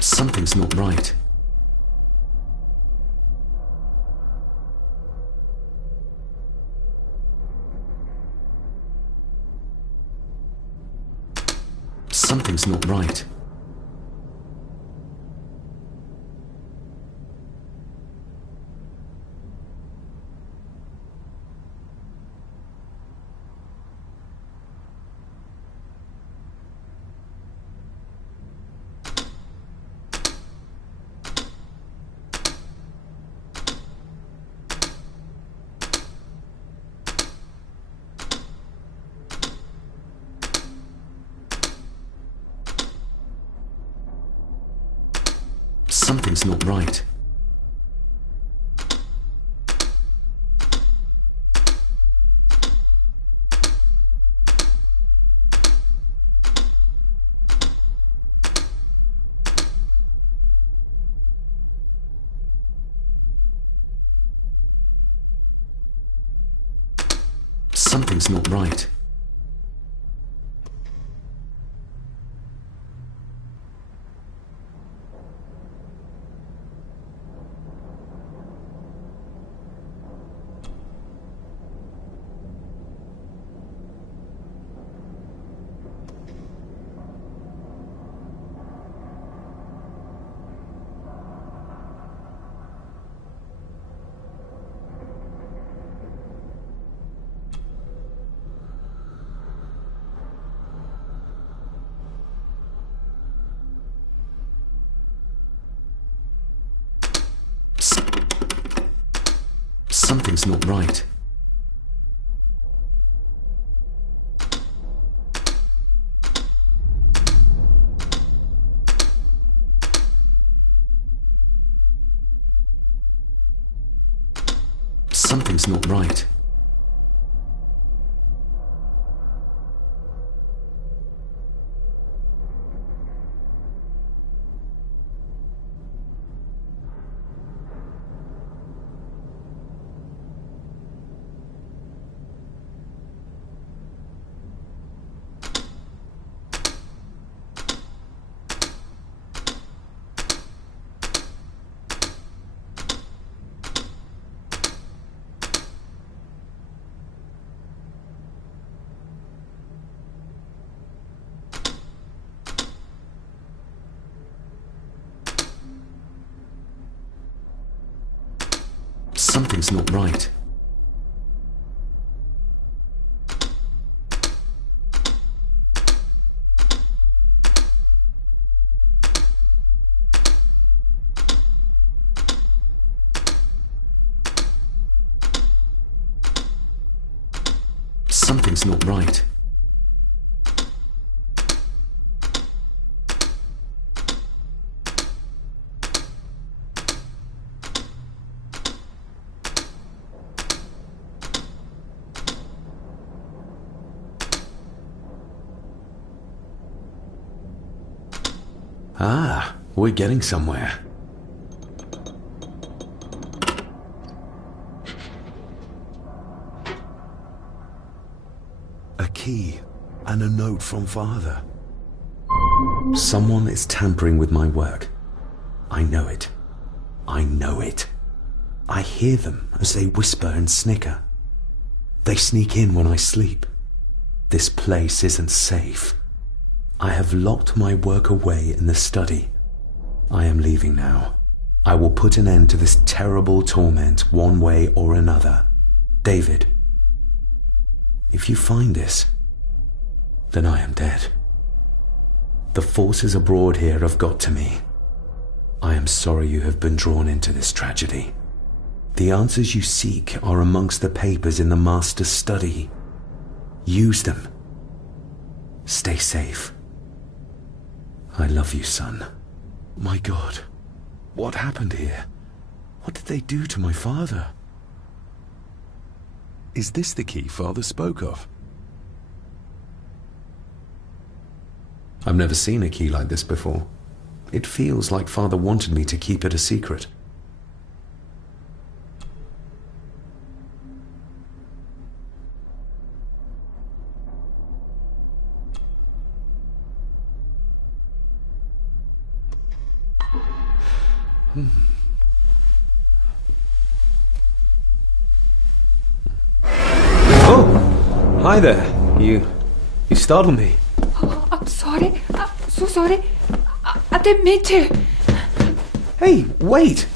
Something's not right. Something's not right. Something's not right. Something's not right. Something's not right. Something's not right. Something's not right. Something's not right. Ah, we're getting somewhere. A key and a note from Father. Someone is tampering with my work. I know it. I know it. I hear them as they whisper and snicker. They sneak in when I sleep. This place isn't safe. I have locked my work away in the study. I am leaving now. I will put an end to this terrible torment one way or another. David, if you find this, then I am dead. The forces abroad here have got to me. I am sorry you have been drawn into this tragedy. The answers you seek are amongst the papers in the Master's study. Use them. Stay safe. I love you, son. My God, what happened here? What did they do to my father? Is this the key Father spoke of? I've never seen a key like this before. It feels like Father wanted me to keep it a secret. Oh! Hi there. You startled me. Oh, I'm sorry. I'm so sorry. I didn't mean to. Hey, wait!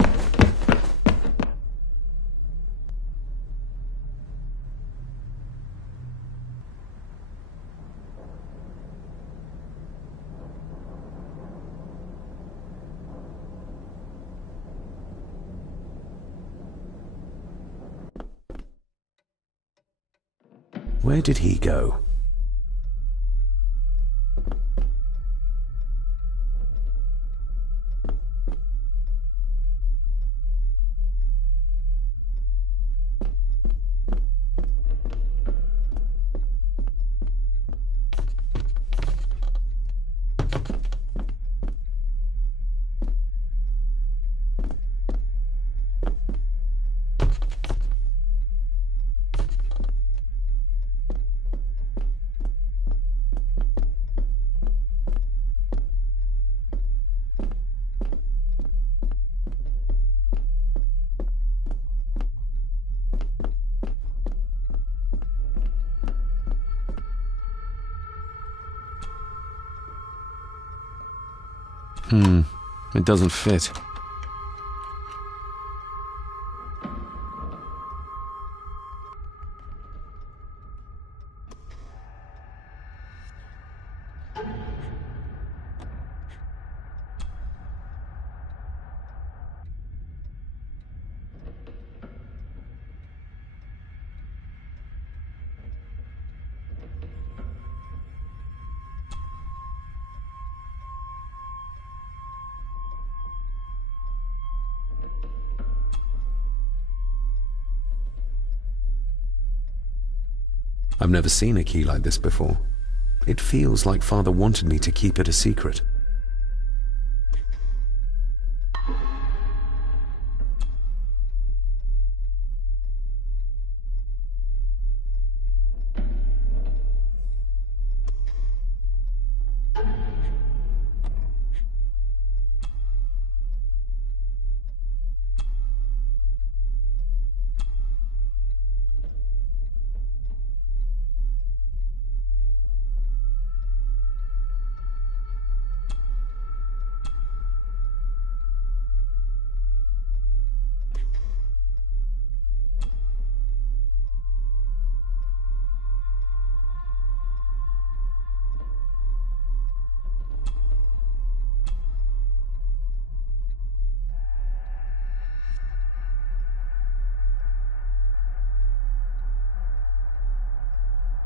Where did he go? It doesn't fit. I've never seen a key like this before. It feels like Father wanted me to keep it a secret.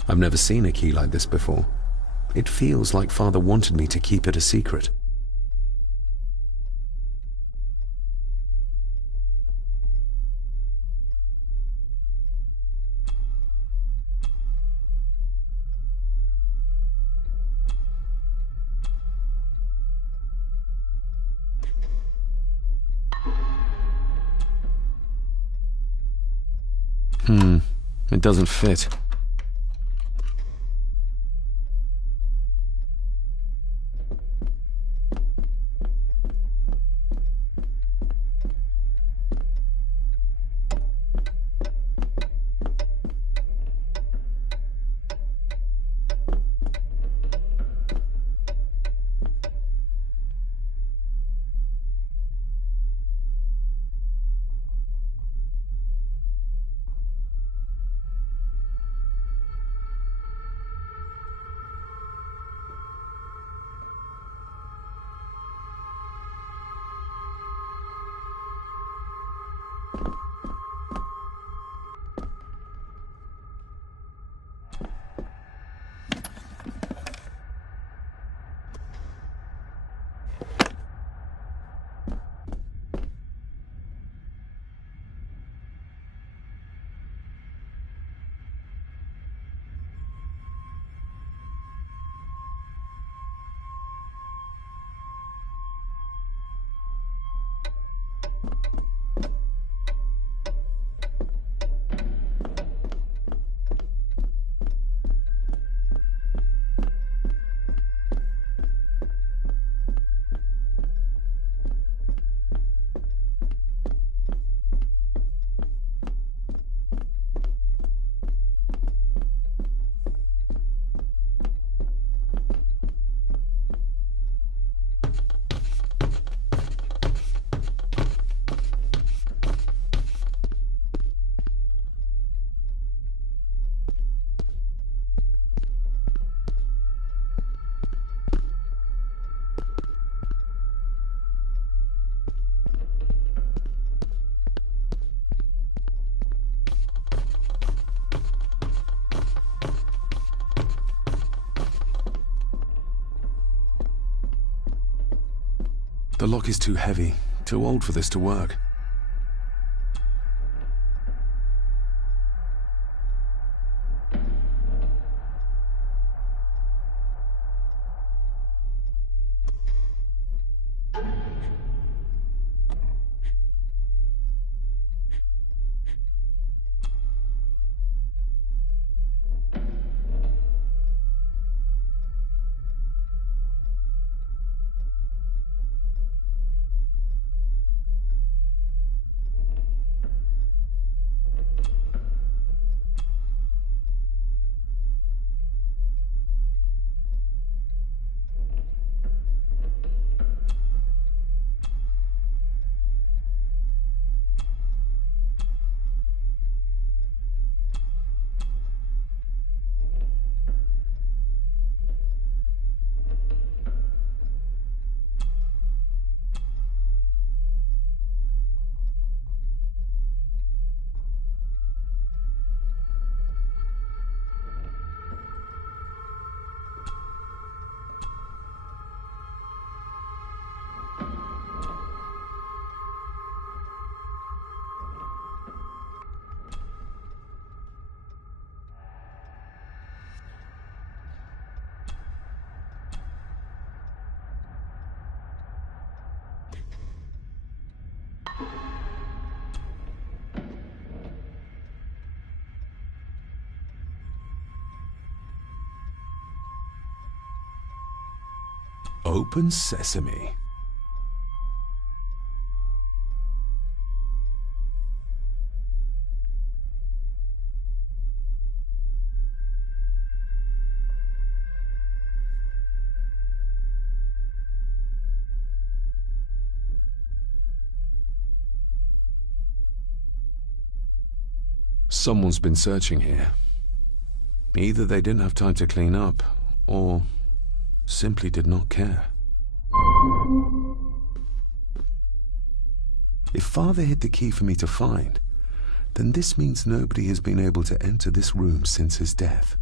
I've never seen a key like this before. It feels like Father wanted me to keep it a secret. It doesn't fit. The lock is too heavy, too old for this to work. Open sesame. Someone's been searching here. Either they didn't have time to clean up, or simply did not care. If Father hid the key for me to find, then this means nobody has been able to enter this room since his death.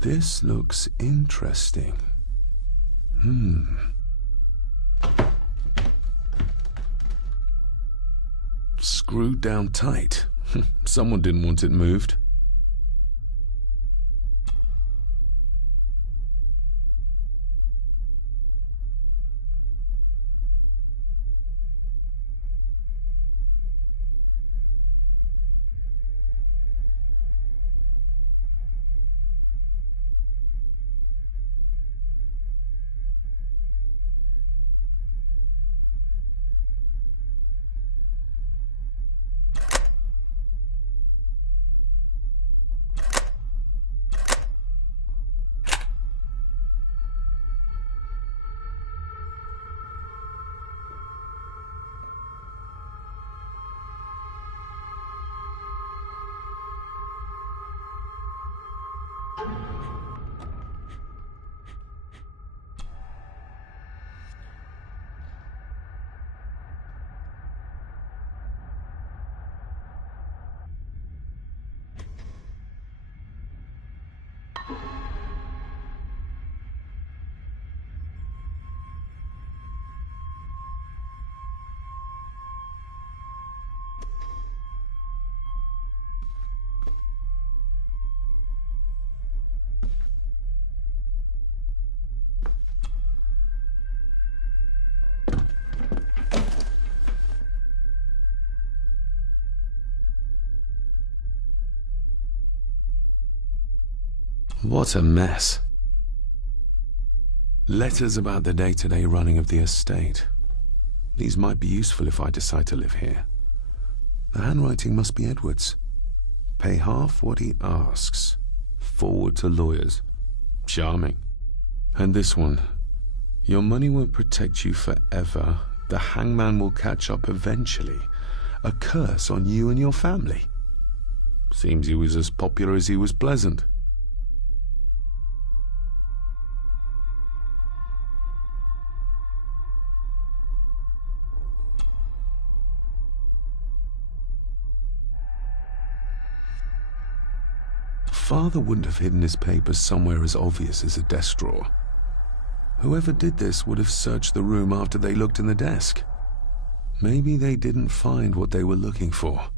This looks interesting. Screwed down tight. Someone didn't want it moved. What a mess. Letters about the day-to-day running of the estate. These might be useful if I decide to live here. The handwriting must be Edward's. Pay half what he asks. Forward to lawyers. Charming. And this one. Your money won't protect you forever. The hangman will catch up eventually. A curse on you and your family. Seems he was as popular as he was pleasant. Father wouldn't have hidden his papers somewhere as obvious as a desk drawer. Whoever did this would have searched the room after they looked in the desk. Maybe they didn't find what they were looking for.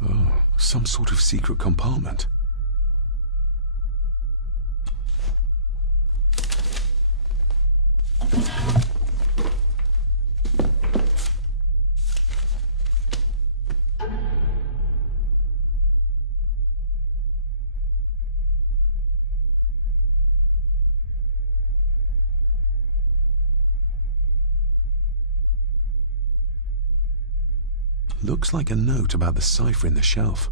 Oh, some sort of secret compartment. Looks like a note about the cipher in the shelf.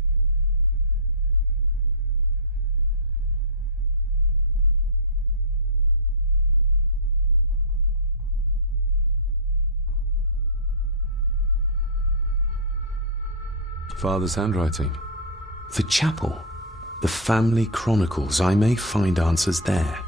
Father's handwriting. The chapel. The family chronicles. I may find answers there.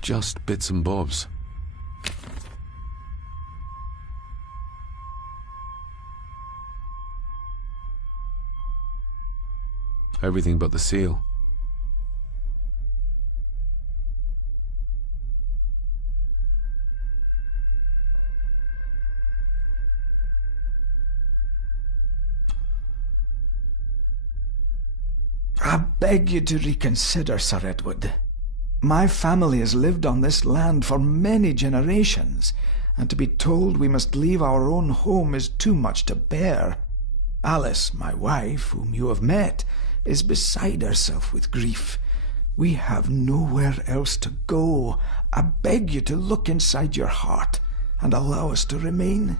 Just bits and bobs. Everything but the seal. I beg you to reconsider, Sir Edward. My family has lived on this land for many generations, and to be told we must leave our own home is too much to bear. Alice, my wife, whom you have met, is beside herself with grief. We have nowhere else to go. I beg you to look inside your heart and allow us to remain.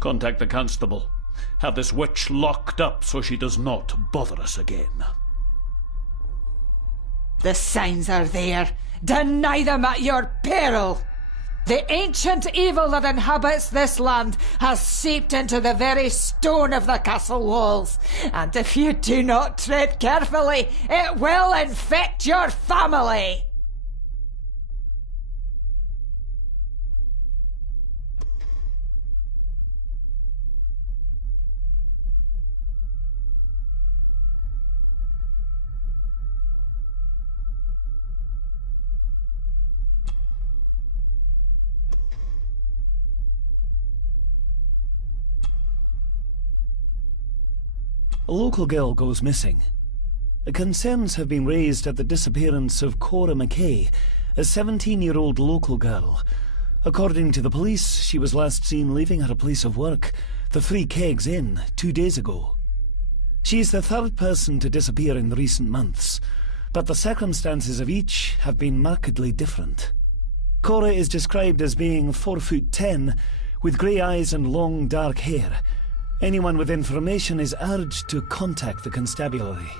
Contact the constable. Have this witch locked up so she does not bother us again. The signs are there. Deny them at your peril. The ancient evil that inhabits this land has seeped into the very stone of the castle walls, and if you do not tread carefully, it will infect your family. A local girl goes missing. Concerns have been raised at the disappearance of Cora McKay, a 17-year-old local girl. According to the police, she was last seen leaving her place of work, the Three Kegs Inn, 2 days ago. She is the third person to disappear in recent months, but the circumstances of each have been markedly different. Cora is described as being 4'10", with grey eyes and long dark hair. Anyone with information is urged to contact the constabulary.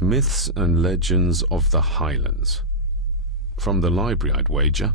Myths and Legends of the Highlands. From the library, I'd wager.